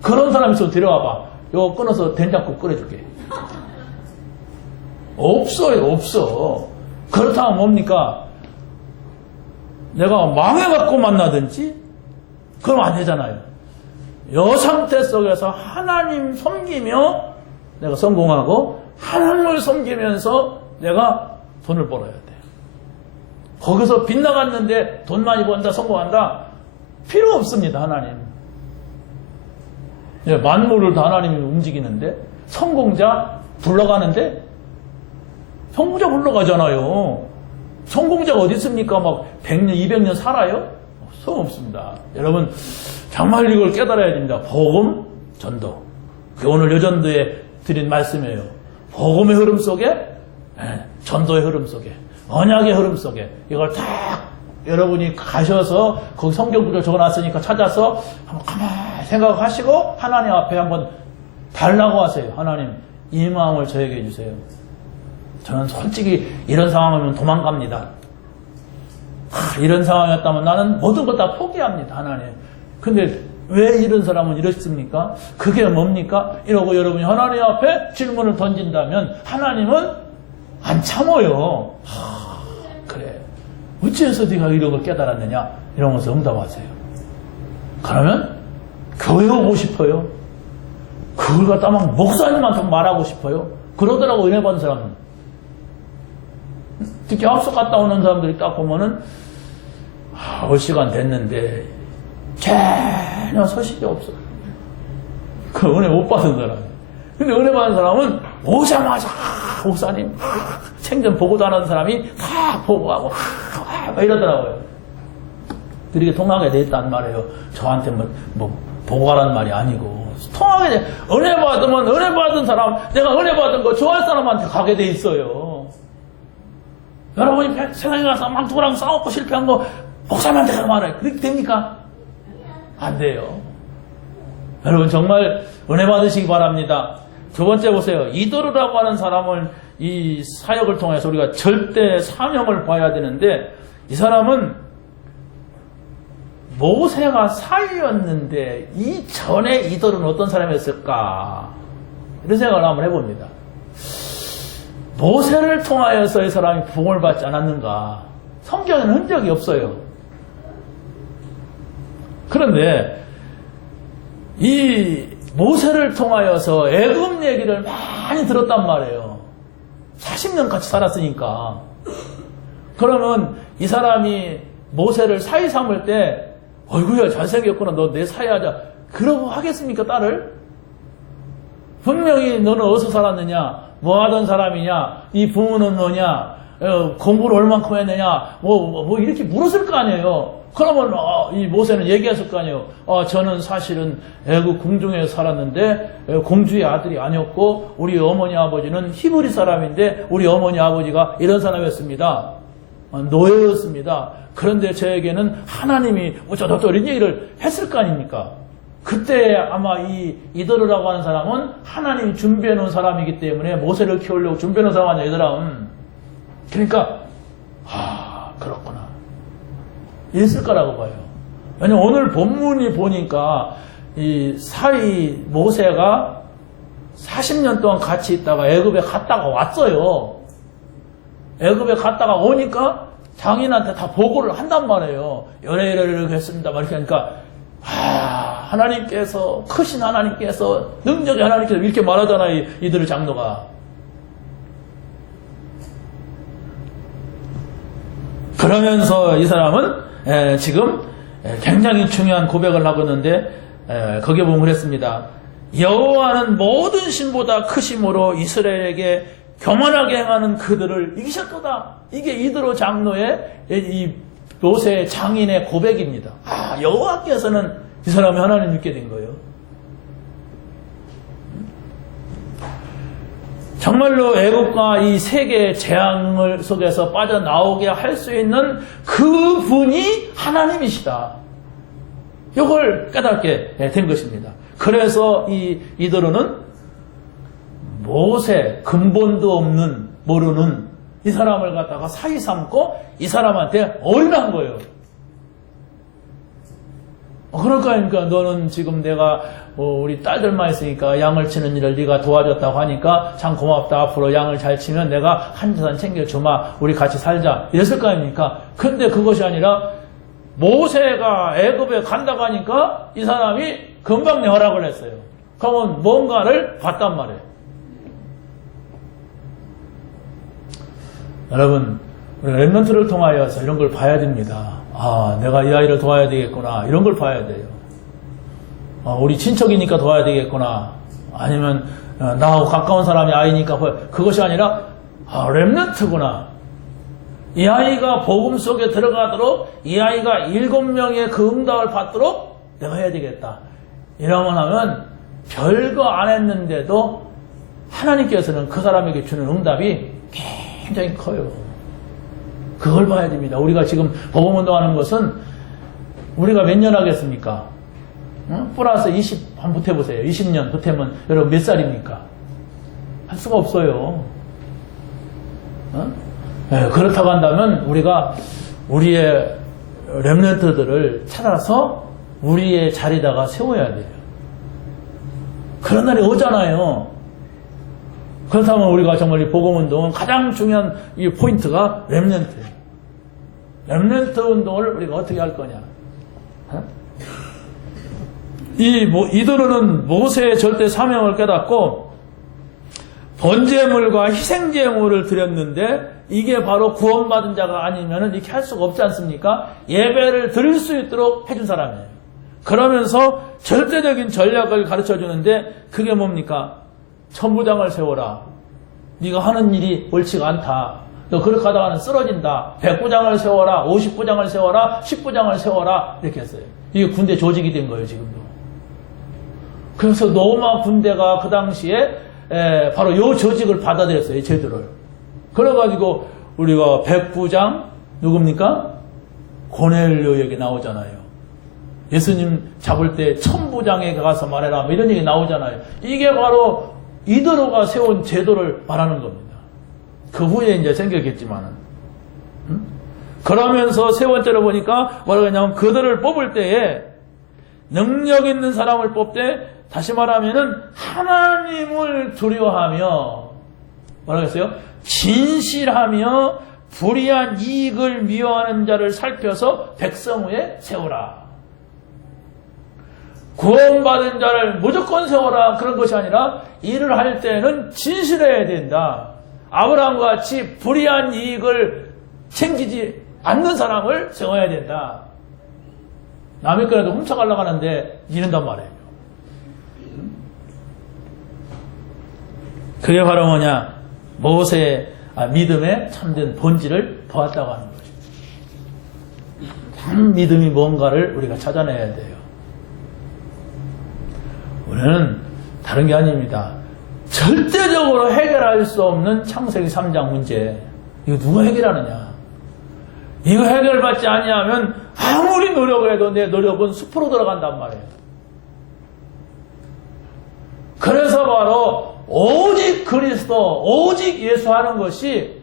그런 사람 있어도 데려와봐. 이거 끊어서 된장국 끓여줄게. 없어요. 없어. 그렇다면 뭡니까? 내가 망해갖고 만나든지 그럼 안 되잖아요. 이 상태 속에서 하나님 섬기며 내가 성공하고 하나님을 섬기면서 내가 돈을 벌어야 돼. 거기서 빗나갔는데 돈 많이 번다 성공한다 필요 없습니다. 하나님 예, 만물을 다 하나님이 움직이는데 성공자 불러가는데 성공자 불러가잖아요. 성공자가 어디 있습니까? 막 100년, 200년 살아요? 소용없습니다. 여러분 정말 이걸 깨달아야 됩니다. 복음, 전도. 그게 오늘 여전도에 드린 말씀이에요. 복음의 흐름 속에, 전도의 흐름 속에, 언약의 흐름 속에 이걸 딱 여러분이 가셔서 거기 성경 구절 적어놨으니까 찾아서 한번 가만히 생각하시고 하나님 앞에 한번 달라고 하세요. 하나님 이 마음을 저에게 해주세요. 저는 솔직히 이런 상황이면 도망갑니다. 이런 상황이었다면 나는 모든 것 다 포기합니다. 하나님. 근데 왜 이런 사람은 이렇습니까? 그게 뭡니까? 이러고 여러분이 하나님 앞에 질문을 던진다면 하나님은 안 참어요. 그래. 어찌해서 네가 이런 걸 깨달았느냐? 이러면서 응답하세요. 그러면 교회 오고 싶어요. 그걸 갖다 막 목사님한테 말하고 싶어요. 그러더라고 은혜 받은 사람은. 특히 합숙 갔다 오는 사람들이 딱 보면은 올 시간 됐는데 전혀 소식이 없어. 그 은혜 못 받은 사람. 근데 은혜 받은 사람은 오자마자 목사님 생전 보고도 안 하는 사람이 다 보고하고 이러더라고요. 이렇게 통하게 돼 있단 말이에요. 저한테 뭐 보고하라는 말이 아니고 통하게 돼. 은혜 받으면 은혜 받은 사람, 내가 은혜 받은 거 좋아할 사람한테 가게 돼 있어요. 여러분이 세상에 가서 막 누구랑 싸우고 실패한 거 목사님한테 가서 말해요. 그렇게 됩니까? 안 돼요. 여러분 정말 은혜 받으시기 바랍니다. 두 번째 보세요. 이도르라고 하는 사람을 이 사역을 통해서 우리가 절대 사명을 봐야 되는데 이 사람은 모세가 사위였는데 이 전에 이도르는 어떤 사람이었을까? 이런 생각을 한번 해봅니다. 모세를 통하여서 이 사람이 부흥을 받지 않았는가? 성경에는 흔적이 없어요. 그런데 이 모세를 통하여서 애굽 얘기를 많이 들었단 말이에요. 40년 같이 살았으니까. 그러면 이 사람이 모세를 사위 삼을 때 어이구야 잘생겼구나 너 내 사위하자 그러고 하겠습니까 딸을? 분명히 너는 어디서 살았느냐 뭐 하던 사람이냐 이 부모는 뭐냐 공부를 얼만큼 했느냐 뭐 이렇게 물었을 거 아니에요. 그러면 이 모세는 얘기했을 거 아니에요. 저는 사실은 애굽 궁중에 살았는데 공주의 아들이 아니었고 우리 어머니 아버지는 히브리 사람인데 우리 어머니 아버지가 이런 사람이었습니다. 노예였습니다. 그런데 저에게는 하나님이 어쩌다 이런 얘기를 했을 거 아닙니까? 그때 아마 이 이도르라고 하는 사람은 하나님이 준비해 놓은 사람이기 때문에 모세를 키우려고 준비해 놓은 사람 아니야 이 사람. 그러니까 그렇구나 있을 거라고 봐요. 왜냐면 오늘 본문이 보니까 이 사위 모세가 40년 동안 같이 있다가 애굽에 갔다가 왔어요. 애굽에 갔다가 오니까 장인한테 다 보고를 한단 말이에요. 이렇게 했습니다. 이렇게 하니까 하나님께서 크신 하나님께서 능력의 하나님께서 이렇게 말하잖아요. 이들의 장로가. 그러면서 이 사람은 지금 굉장히 중요한 고백을 하고 있는데 거기에 보면 그랬습니다. 여호와는 모든 신보다 크심으로 이스라엘에게 교만하게 행하는 그들을 이기셨도다. 이게 이드로 장로의 이 모세 장인의 고백입니다. 여호와께서는 이 사람이 하나님 믿게 된 거예요. 정말로 애국과 이 세계의 재앙을 속에서 빠져나오게 할 수 있는 그 분이 하나님이시다. 이걸 깨닫게 된 것입니다. 그래서 이 이도르는 모세 근본도 없는 모르는 이 사람을 갖다가 사위 삼고 이 사람한테 어인한 거예요. 그러니까 너는 지금 내가 우리 딸들만 있으니까 양을 치는 일을 네가 도와줬다고 하니까 참 고맙다. 앞으로 양을 잘 치면 내가 한 재산 챙겨주마. 우리 같이 살자. 이랬을 거 아닙니까? 근데 그것이 아니라 모세가 애굽에 간다고 하니까 이 사람이 금방 내 허락을 했어요. 그러면 뭔가를 봤단 말이에요. 여러분 우리가 랩런트를 통하여서 이런 걸 봐야 됩니다. 내가 이 아이를 도와야 되겠구나. 이런 걸 봐야 돼요. 우리 친척이니까 도와야 되겠구나. 아니면 나하고 가까운 사람이 아이니까 그것이 아니라 렘넌트구나. 이 아이가 복음 속에 들어가도록 이 아이가 7명의 그 응답을 받도록 내가 해야 되겠다. 이러면 하면 별거 안 했는데도 하나님께서는 그 사람에게 주는 응답이 굉장히 커요. 그걸 봐야 됩니다. 우리가 지금 복음운동하는 것은 우리가 몇 년 하겠습니까? 플러스 20 한번 보태보세요. 20년 보태면 여러분 몇 살입니까? 할 수가 없어요. 네, 그렇다고 한다면 우리가 우리의 렘넌트들을 찾아서 우리의 자리다가 세워야 돼요. 그런 날이 오잖아요. 그렇다면 우리가 정말 이 복음운동은 가장 중요한 이 포인트가 렘넌트예요. 렘넌트 운동을 우리가 어떻게 할 거냐. 이들은 모세의 절대 사명을 깨닫고 번제물과 희생제물을 드렸는데 이게 바로 구원받은 자가 아니면 이렇게 할 수가 없지 않습니까? 예배를 드릴 수 있도록 해준 사람이에요. 그러면서 절대적인 전략을 가르쳐 주는데 그게 뭡니까? 천부장을 세워라. 네가 하는 일이 옳지가 않다. 너 그렇게 하다가는 쓰러진다. 100부장을 세워라. 50부장을 세워라. 10부장을 세워라. 이렇게 했어요. 이게 군대 조직이 된 거예요, 지금도. 그래서 로마 군대가 그 당시에 바로 요 조직을 받아들였어요, 이 제도를. 그래가지고 우리가 100부장 누굽니까? 고넬료 얘기 나오잖아요. 예수님 잡을 때 1000부장에 가서 말해라 뭐 이런 얘기 나오잖아요. 이게 바로 이더로가 세운 제도를 말하는 겁니다. 그 후에 이제 생겼겠지만은. 그러면서 세 번째로 보니까 뭐라고 했냐면 그들을 뽑을 때에 능력 있는 사람을 뽑되 다시 말하면은 하나님을 두려워하며 뭐라고 했어요? 진실하며 불의한 이익을 미워하는 자를 살펴서 백성 위에 세우라. 구원받은 자를 무조건 세워라 그런 것이 아니라 일을 할 때는 진실해야 된다. 아브라함과 같이 불의한 이익을 챙기지 않는 사람을 세워야 된다. 남의 거라도 훔쳐가려고 하는데 이른단 말이에요. 그게 바로 뭐냐? 모세의 믿음의 참된 본질을 보았다고 하는 거죠. 참 믿음이 뭔가를 우리가 찾아내야 돼요. 우리는 다른 게 아닙니다. 절대적으로 해결할 수 없는 창세기 3장 문제. 이거 누가 해결하느냐? 이거 해결받지 아니하면 아무리 노력을 해도 내 노력은 숲으로 들어간단 말이에요. 그래서 바로 오직 그리스도, 오직 예수 하는 것이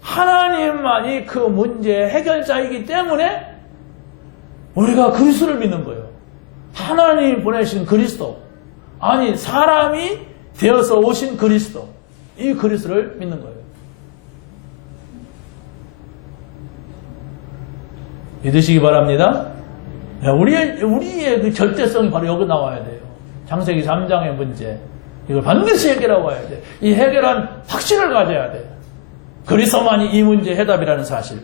하나님만이 그 문제의 해결자이기 때문에 우리가 그리스도를 믿는 거예요. 하나님이 보내신 그리스도, 아니 사람이 되어서 오신 그리스도, 이 그리스도를 믿는 거예요. 믿으시기 바랍니다. 우리의 그 절대성이 바로 여기 나와야 돼요. 창세기 3장의 문제. 이걸 반드시 해결하고 와야 돼. 이 해결한 확신을 가져야 돼. 그리스도만이 이 문제의 해답이라는 사실.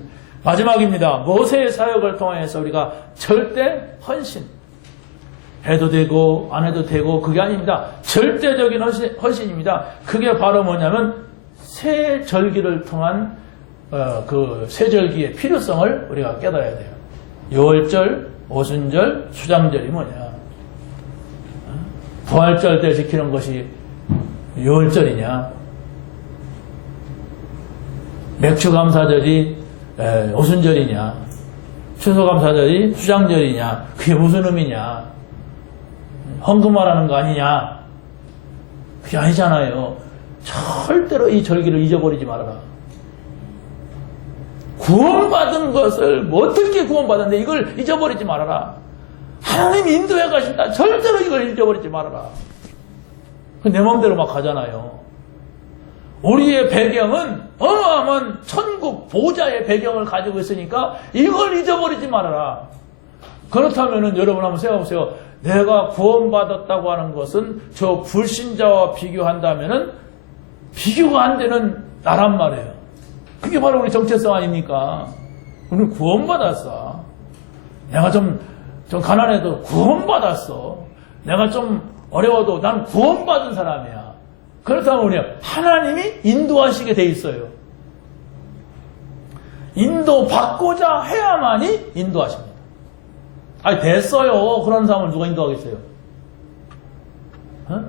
마지막입니다. 모세의 사역을 통해서 우리가 절대 헌신. 해도 되고 안 해도 되고 그게 아닙니다. 절대적인 헌신입니다. 그게 바로 뭐냐면 새 절기를 통한 그 새 절기의 필요성을 우리가 깨달아야 돼요. 유월절, 오순절, 수장절이 뭐냐? 부활절 때 지키는 것이 유월절이냐? 맥주감사절이 오순절이냐? 추수감사절이 수장절이냐? 그게 무슨 의미냐? 헌금하라는 거 아니냐? 그게 아니잖아요. 절대로 이 절기를 잊어버리지 말아라. 구원받은 것을 어떻게 구원받았는데 이걸 잊어버리지 말아라. 하나님이 인도해 가신다. 절대로 이걸 잊어버리지 말아라. 내 마음대로 막 가잖아요. 우리의 배경은 어마어마한 천국 보좌의 배경을 가지고 있으니까 이걸 잊어버리지 말아라. 그렇다면은 여러분 한번 생각해보세요. 내가 구원받았다고 하는 것은 저 불신자와 비교한다면은 비교가 안 되는 나란 말이에요. 그게 바로 우리 정체성 아닙니까? 우리는 구원받았어. 내가 좀 가난해도 구원받았어. 내가 좀 어려워도 난 구원받은 사람이야. 그렇다면 우리가 하나님이 인도하시게 돼 있어요. 인도받고자 해야만이 인도하십니다. 아니 됐어요. 그런 사람을 누가 인도하겠어요? 어?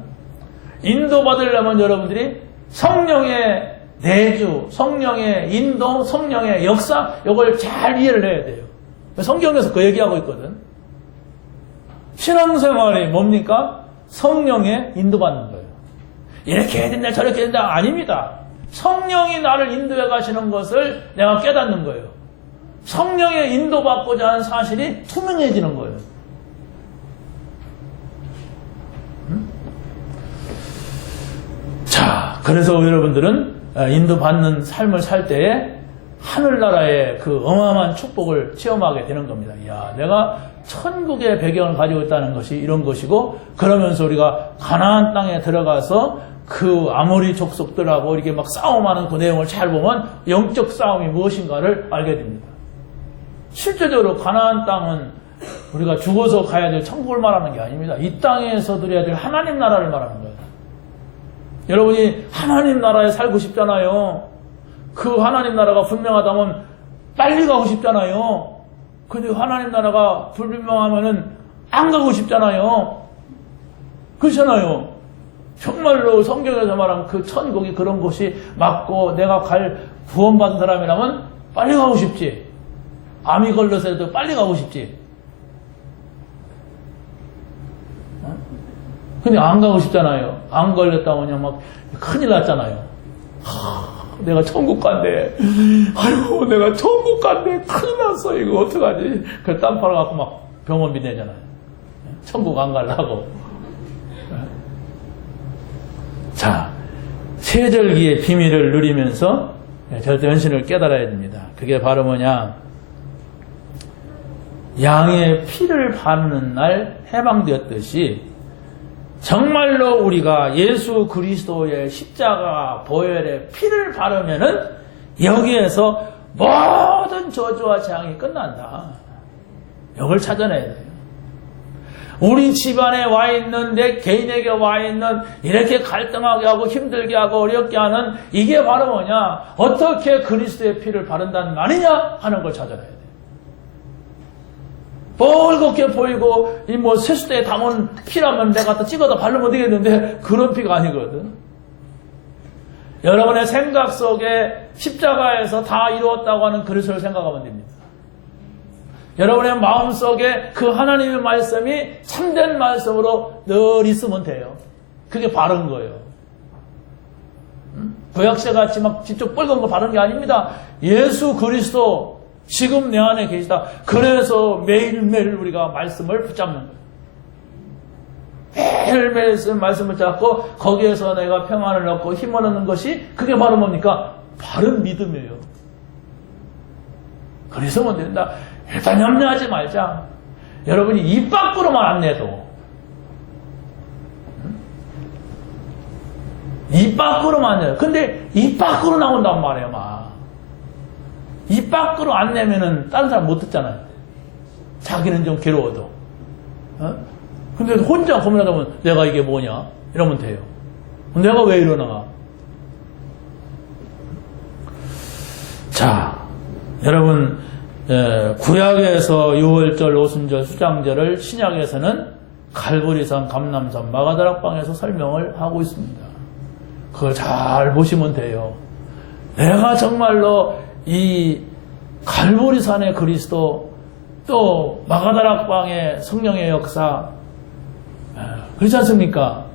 인도받으려면 여러분들이 성령의 내주, 성령의 인도, 성령의 역사 이걸 잘 이해를 해야 돼요. 성경에서 그 얘기하고 있거든. 신앙생활이 뭡니까? 성령의 인도받는 거예요. 이렇게 해야 된다 저렇게 해야 된다 아닙니다. 성령이 나를 인도해 가시는 것을 내가 깨닫는 거예요. 성령의 인도받고자 하는 사실이 투명해지는 거예요. 자, 그래서 여러분들은 인도받는 삶을 살 때에 하늘나라의 그 어마어마한 축복을 체험하게 되는 겁니다. 이야, 내가 천국의 배경을 가지고 있다는 것이 이런 것이고, 그러면서 우리가 가나안 땅에 들어가서 그 아모리 족속들하고 이렇게 막 싸움하는 그 내용을 잘 보면 영적 싸움이 무엇인가를 알게 됩니다. 실제적으로 가나안 땅은 우리가 죽어서 가야 될 천국을 말하는 게 아닙니다. 이 땅에서 누려야 될 하나님 나라를 말하는 거예요. 여러분이 하나님 나라에 살고 싶잖아요. 그 하나님 나라가 분명하다면 빨리 가고 싶잖아요. 근데 하나님 나라가 불분명하면은 안 가고 싶잖아요. 그렇잖아요. 정말로 성경에서 말한 그 천국이 그런 곳이 맞고 내가 갈 구원받은 사람이라면 빨리 가고 싶지. 암이 걸려서라도 빨리 가고 싶지. 근데 안 가고 싶잖아요. 안 걸렸다면 그냥 막 큰일 났잖아요. 내가 천국 간대. 아이고, 내가 천국 간대. 큰일 났어. 이거 어떡하지? 그래서 땀 팔아갖고 막 병원비 내잖아요. 천국 안 가려고. 자, 세절기의 비밀을 누리면서 절대 헌신을 깨달아야 됩니다. 그게 바로 뭐냐? 양의 피를 바르는 날 해방되었듯이 정말로 우리가 예수 그리스도의 십자가 보혈의 피를 바르면은 여기에서 모든 저주와 재앙이 끝난다. 이걸 찾아내야 돼요. 우리 집안에 와 있는, 내 개인에게 와 있는 이렇게 갈등하게 하고 힘들게 하고 어렵게 하는 이게 바로 뭐냐? 어떻게 그리스도의 피를 바른다는 말이냐? 하는 걸 찾아내야 돼요. 뻘겋게 보이고 이 뭐 세수대에 담은 피라면 내가 갖다 찍어다 바르면 되겠는데 그런 피가 아니거든. 여러분의 생각 속에 십자가에서 다 이루었다고 하는 그리스도를 생각하면 됩니다. 여러분의 마음속에 그 하나님의 말씀이 참된 말씀으로 늘 있으면 돼요. 그게 바른 거예요. 구약시대같이 막 직접 뻘건 거 바른 게 아닙니다. 예수 그리스도 지금 내 안에 계시다. 그래서 매일매일 우리가 말씀을 붙잡는 거예요. 매일매일 말씀을 잡고 거기에서 내가 평안을 얻고 힘을 얻는 것이 그게 바로 뭡니까? 바른 믿음이에요. 그래서면 된다. 일단 염려하지 말자. 여러분이 입 밖으로만 안 내도 입 밖으로만 내요. 근데 입 밖으로 나온단 말이에요. 막. 입 밖으로 안 내면은 다른 사람 못 듣잖아요. 자기는 좀 괴로워도. 근데 혼자 고민하다 내가 이게 뭐냐? 이러면 돼요. 내가 왜 이러나? 자, 여러분, 구약에서 유월절, 오순절, 수장절을 신약에서는 갈보리산, 감람산, 마가다락방에서 설명을 하고 있습니다. 그걸 잘 보시면 돼요. 내가 정말로 이 갈보리산의 그리스도, 또 마가다락방의 성령의 역사, 그렇지 않습니까?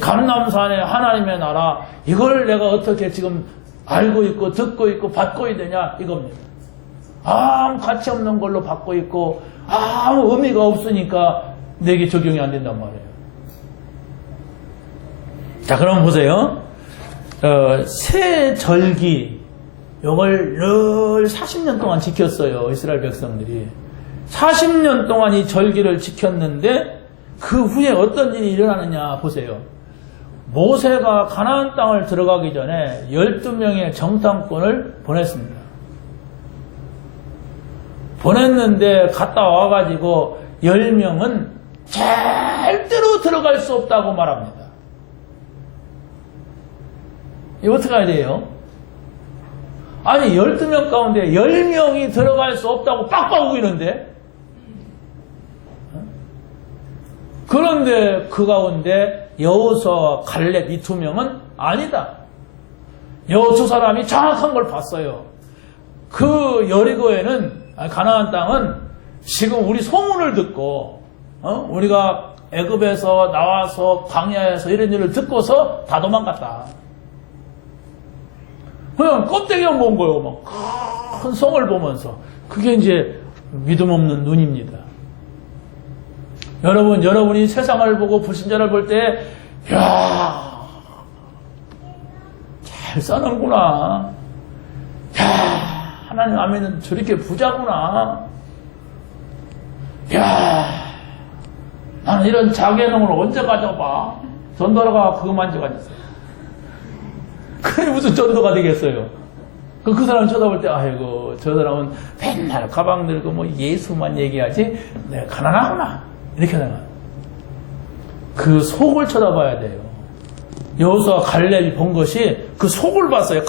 감람산의 하나님의 나라, 이걸 내가 어떻게 지금 알고 있고 듣고 있고 받고 있느냐 이겁니다. 아무 가치 없는 걸로 받고 있고 아무 의미가 없으니까 내게 적용이 안 된단 말이에요. 자, 그럼 보세요. 새 절기 이걸 늘 40년 동안 지켰어요. 이스라엘 백성들이 40년 동안 이 절기를 지켰는데 그 후에 어떤 일이 일어나느냐 보세요. 모세가 가나안 땅을 들어가기 전에 12명의 정탐꾼을 보냈습니다. 보냈는데 갔다 와가지고 10명은 절대로 들어갈 수 없다고 말합니다. 이거 어떻게 해야 돼요? 아니 12명 가운데 10명이 들어갈 수 없다고 빡빡 우기는데, 그런데 그 가운데 여호수아와 갈렙 이 2명은 아니다. 두 사람이 정확한 걸 봤어요. 그 여리고에는, 가나안 땅은 지금 우리 소문을 듣고, 우리가 애굽에서 나와서 광야에서 이런 일을 듣고서 다 도망갔다. 그냥 껍데기만 본 거예요. 막 큰 성을 보면서. 그게 이제 믿음 없는 눈입니다. 여러분이 세상을 보고 불신자를 볼 때, 야, 잘 사는구나. 야, 하나님 아멘은 저렇게 부자구나. 야, 나는 이런 자개농을 언제 가져봐? 전도하다가 그거 만져가졌어요. 그게 무슨 전도가 되겠어요? 그 사람 쳐다볼 때, 아이고, 저 사람은 맨날 가방 들고 뭐 예수만 얘기하지, 내가 가난하구나. 이렇게 생각해요. 그 속을 쳐다봐야 돼요. 여호수아 갈렙이 본 것이 그 속을 봤어요.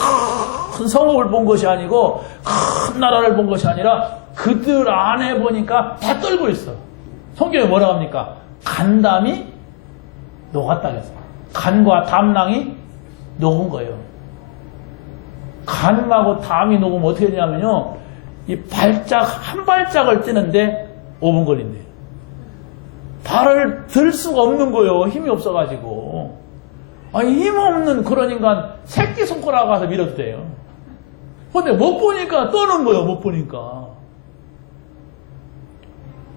큰 성읍을 본 것이 아니고, 큰 나라를 본 것이 아니라, 그들 안에 보니까 다 떨고 있어. 성경에 뭐라고 합니까? 간담이 녹았다 그랬어요. 간과 담낭이 녹은 거예요. 간하고 담이 녹으면 어떻게 되냐면요, 이 한 발짝을 뛰는데 5분 걸린대요. 발을 들 수가 없는 거예요. 힘이 없어가지고. 아니, 힘 없는 그런 인간 새끼손가락 가서 밀어도 돼요. 근데 못 보니까 떠는 거예요. 못 보니까.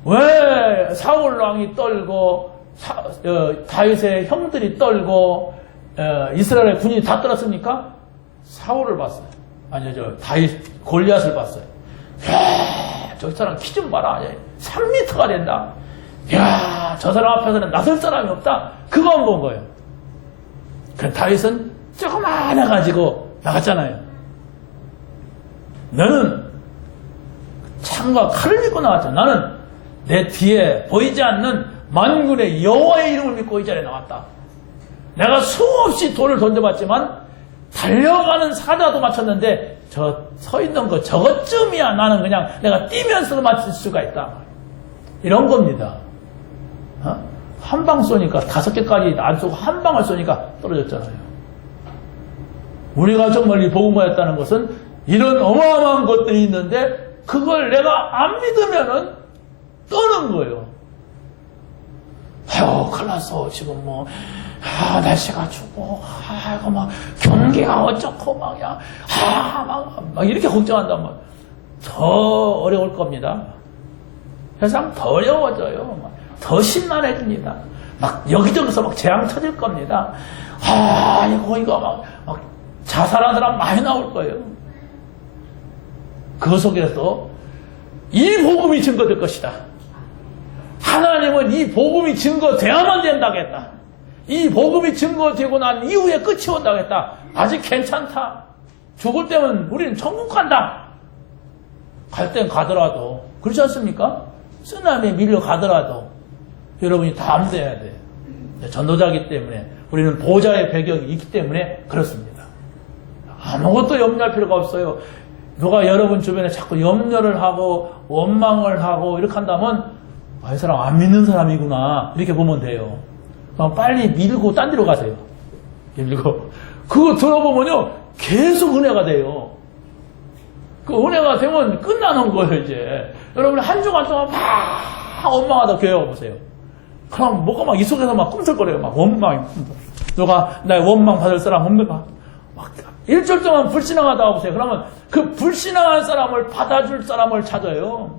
왜 사울 왕이 떨고 다윗의 형들이 떨고 이스라엘의 군인이 다 떨었습니까? 사울을 봤어요. 아니요, 다윗 골리앗을 봤어요. 야, 저 사람 키 좀 봐라. 3m가 된다. 야, 저 사람 앞에서는 나설 사람이 없다. 그거 본 거예요. 그 다윗은 조그마해가지고 나갔잖아요. 너는 창과 칼을 믿고 나왔잖아. 나는 내 뒤에 보이지 않는 만군의 여호와의 이름을 믿고 이 자리에 나왔다. 내가 수없이 돌을 던져봤지만 달려가는 사자도 맞췄는데 저 서 있는 거 저것쯤이야. 나는 그냥 내가 뛰면서도 맞출 수가 있다. 이런 겁니다. 한 방 쏘니까 5개까지 안 쏘고 한 방을 쏘니까 떨어졌잖아요. 우리가 정말 이 복음화였다는 것은 이런 어마어마한 것들이 있는데 그걸 내가 안 믿으면은 떠는 거예요. 아유, 큰일 났어. 지금 뭐, 날씨가 춥고, 이거 막, 경기가 어쩌고, 막 이렇게 걱정한단 말이에요. 더 어려울 겁니다. 세상 더 어려워져요. 더 심란해집니다. 막, 여기저기서 막 재앙 터질 겁니다. 이거 막 자살한 사람 많이 나올 거예요. 그 속에서 이 복음이 증거될 것이다. 하나님은 이 복음이 증거돼야만 된다겠다. 이 복음이 증거되고 난 이후에 끝이 온다겠다. 아직 괜찮다. 죽을 때면 우리는 천국 간다. 갈 땐 가더라도 그렇지 않습니까? 쓰나미에 밀려가더라도 여러분이 다 암돼야 돼요. 전도자이기 때문에 우리는 보좌의 배경이 있기 때문에 그렇습니다. 아무것도 염려할 필요가 없어요. 누가 여러분 주변에 자꾸 염려를 하고 원망을 하고 이렇게 한다면 이 사람 안 믿는 사람이구나 이렇게 보면 돼요. 그럼 빨리 밀고 딴 데로 가세요. 밀고 그거 들어보면요 계속 은혜가 돼요. 그 은혜가 되면 끝나는 거예요. 이제 여러분 한 주간 동안 막 원망하다 교회 와보세요. 그럼 뭐가 막 이 속에서 막 꿈틀거려요. 막 원망. 누가 나 원망 받을 사람 없는가? 막 일주일 동안 불신앙하다 와보세요. 그러면 그 불신앙한 사람을 받아줄 사람을 찾아요.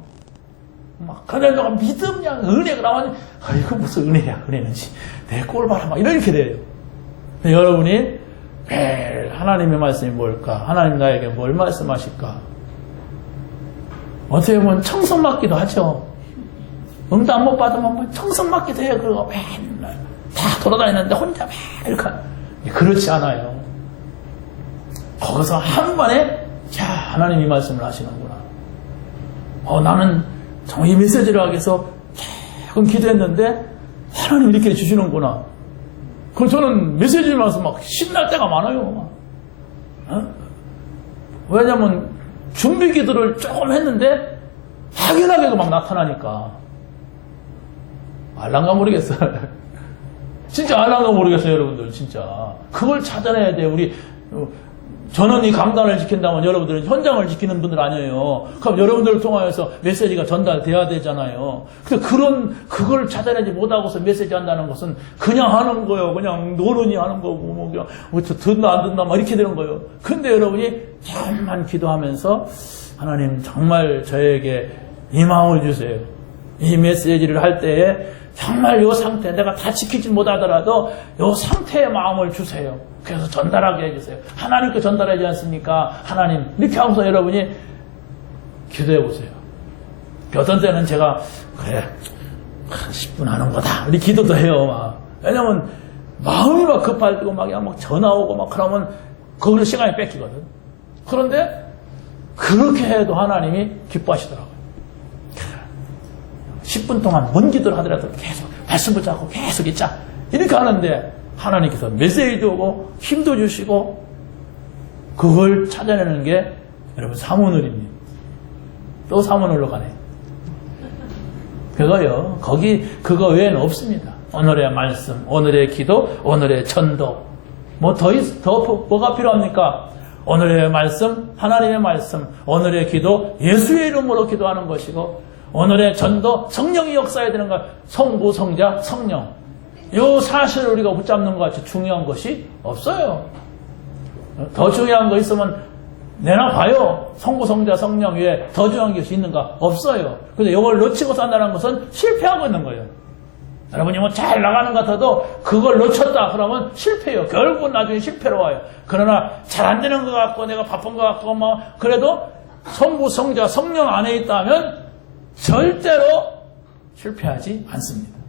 막 그런 동안 믿음량 은혜가 나오니 이거 무슨 은혜야? 은혜는 내 꼴 봐라. 막 이렇게 돼요. 여러분이 매일 하나님의 말씀이 뭘까? 하나님 나에게 뭘 말씀하실까? 어떻게 보면 청성맞기도 하죠. 응답 못 받으면 뭐 청성맞기도 해요. 그리고 맨날 다 돌아다니는데 혼자 맨 이렇게 그렇지 않아요. 거기서 한 번에 하나님이 말씀을 하시는구나. 나는 정말 이 메시지를 하기 위해서 그럼 기도했는데 하나님 이렇게 주시는구나. 그럼 저는 메시지를 만나서 막 신날 때가 많아요. 왜냐면 준비 기도를 조금 했는데 확연하게 막 나타나니까 알란가 모르겠어요. 진짜 알란가 모르겠어요, 여러분들. 진짜 그걸 찾아내야 돼요. 저는 이 강단을 지킨다면 여러분들은 현장을 지키는 분들 아니에요. 그럼 여러분들을 통하여서 메시지가 전달돼야 되잖아요. 근데 그걸 찾아내지 못하고서 메시지 한다는 것은 그냥 하는 거예요. 그냥 노는이 하는 거고, 뭐, 그냥, 듣나 안 듣나, 막 이렇게 되는 거예요. 근데 여러분이 잠만 기도하면서 하나님 정말 저에게 이 마음을 주세요. 이 메시지를 할 때에 정말 이 상태, 내가 다 지키지 못하더라도 이 상태의 마음을 주세요. 그래서 전달하게 해주세요. 하나님께 전달하지 않습니까? 하나님, 이렇게 하면서 여러분이 기도해 보세요. 어떤 때는 제가, 그래, 한 10분 하는 거다. 이렇게 기도도 해요, 막. 왜냐면, 마음이 막 급할 때고, 막 전화 오고, 막 그러면, 거기로 시간이 뺏기거든. 그런데, 그렇게 해도 하나님이 기뻐하시더라고요. 10분 동안 뭔 기도를 하더라도 계속 말씀 붙잡고 계속 있자. 이렇게 하는데 하나님께서 메시지도 오고 힘도 주시고 그걸 찾아내는 게 여러분 사모늘입니다. 또 사모늘로 가네. 그거요. 그거 외에는 없습니다. 오늘의 말씀, 오늘의 기도, 오늘의 전도. 뭐가 필요합니까? 오늘의 말씀, 하나님의 말씀, 오늘의 기도, 예수의 이름으로 기도하는 것이고 오늘의 전도, 성령이 역사해야 되는 것, 성부, 성자, 성령. 이 사실을 우리가 붙잡는 것 같이 중요한 것이 없어요. 더 중요한 거 있으면 내놔봐요. 성부, 성자, 성령 외에 더 중요한 것이 있는가? 없어요. 근데 이걸 놓치고 산다는 것은 실패하고 있는 거예요. 여러분이 뭐 잘 나가는 것 같아도 그걸 놓쳤다 그러면 실패해요. 결국은 나중에 실패로 와요. 그러나 잘 안 되는 것 같고 내가 바쁜 것 같고 뭐 그래도 성부, 성자, 성령 안에 있다면 절대로 실패하지 않습니다.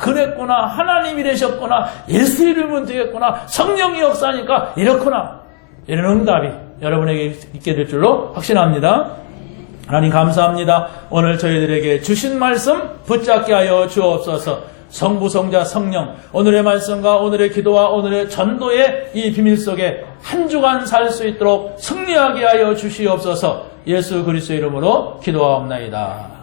그랬구나. 하나님이 되셨구나. 예수 이름은 되겠구나. 성령이 역사하니까 이렇구나. 이런 응답이 여러분에게 있게 될 줄로 확신합니다. 하나님 감사합니다. 오늘 저희들에게 주신 말씀 붙잡게 하여 주옵소서. 성부, 성자, 성령, 오늘의 말씀과 오늘의 기도와 오늘의 전도의 이 비밀 속에 한 주간 살 수 있도록 승리하게 하여 주시옵소서. 예수 그리스도의 이름으로 기도하옵나이다.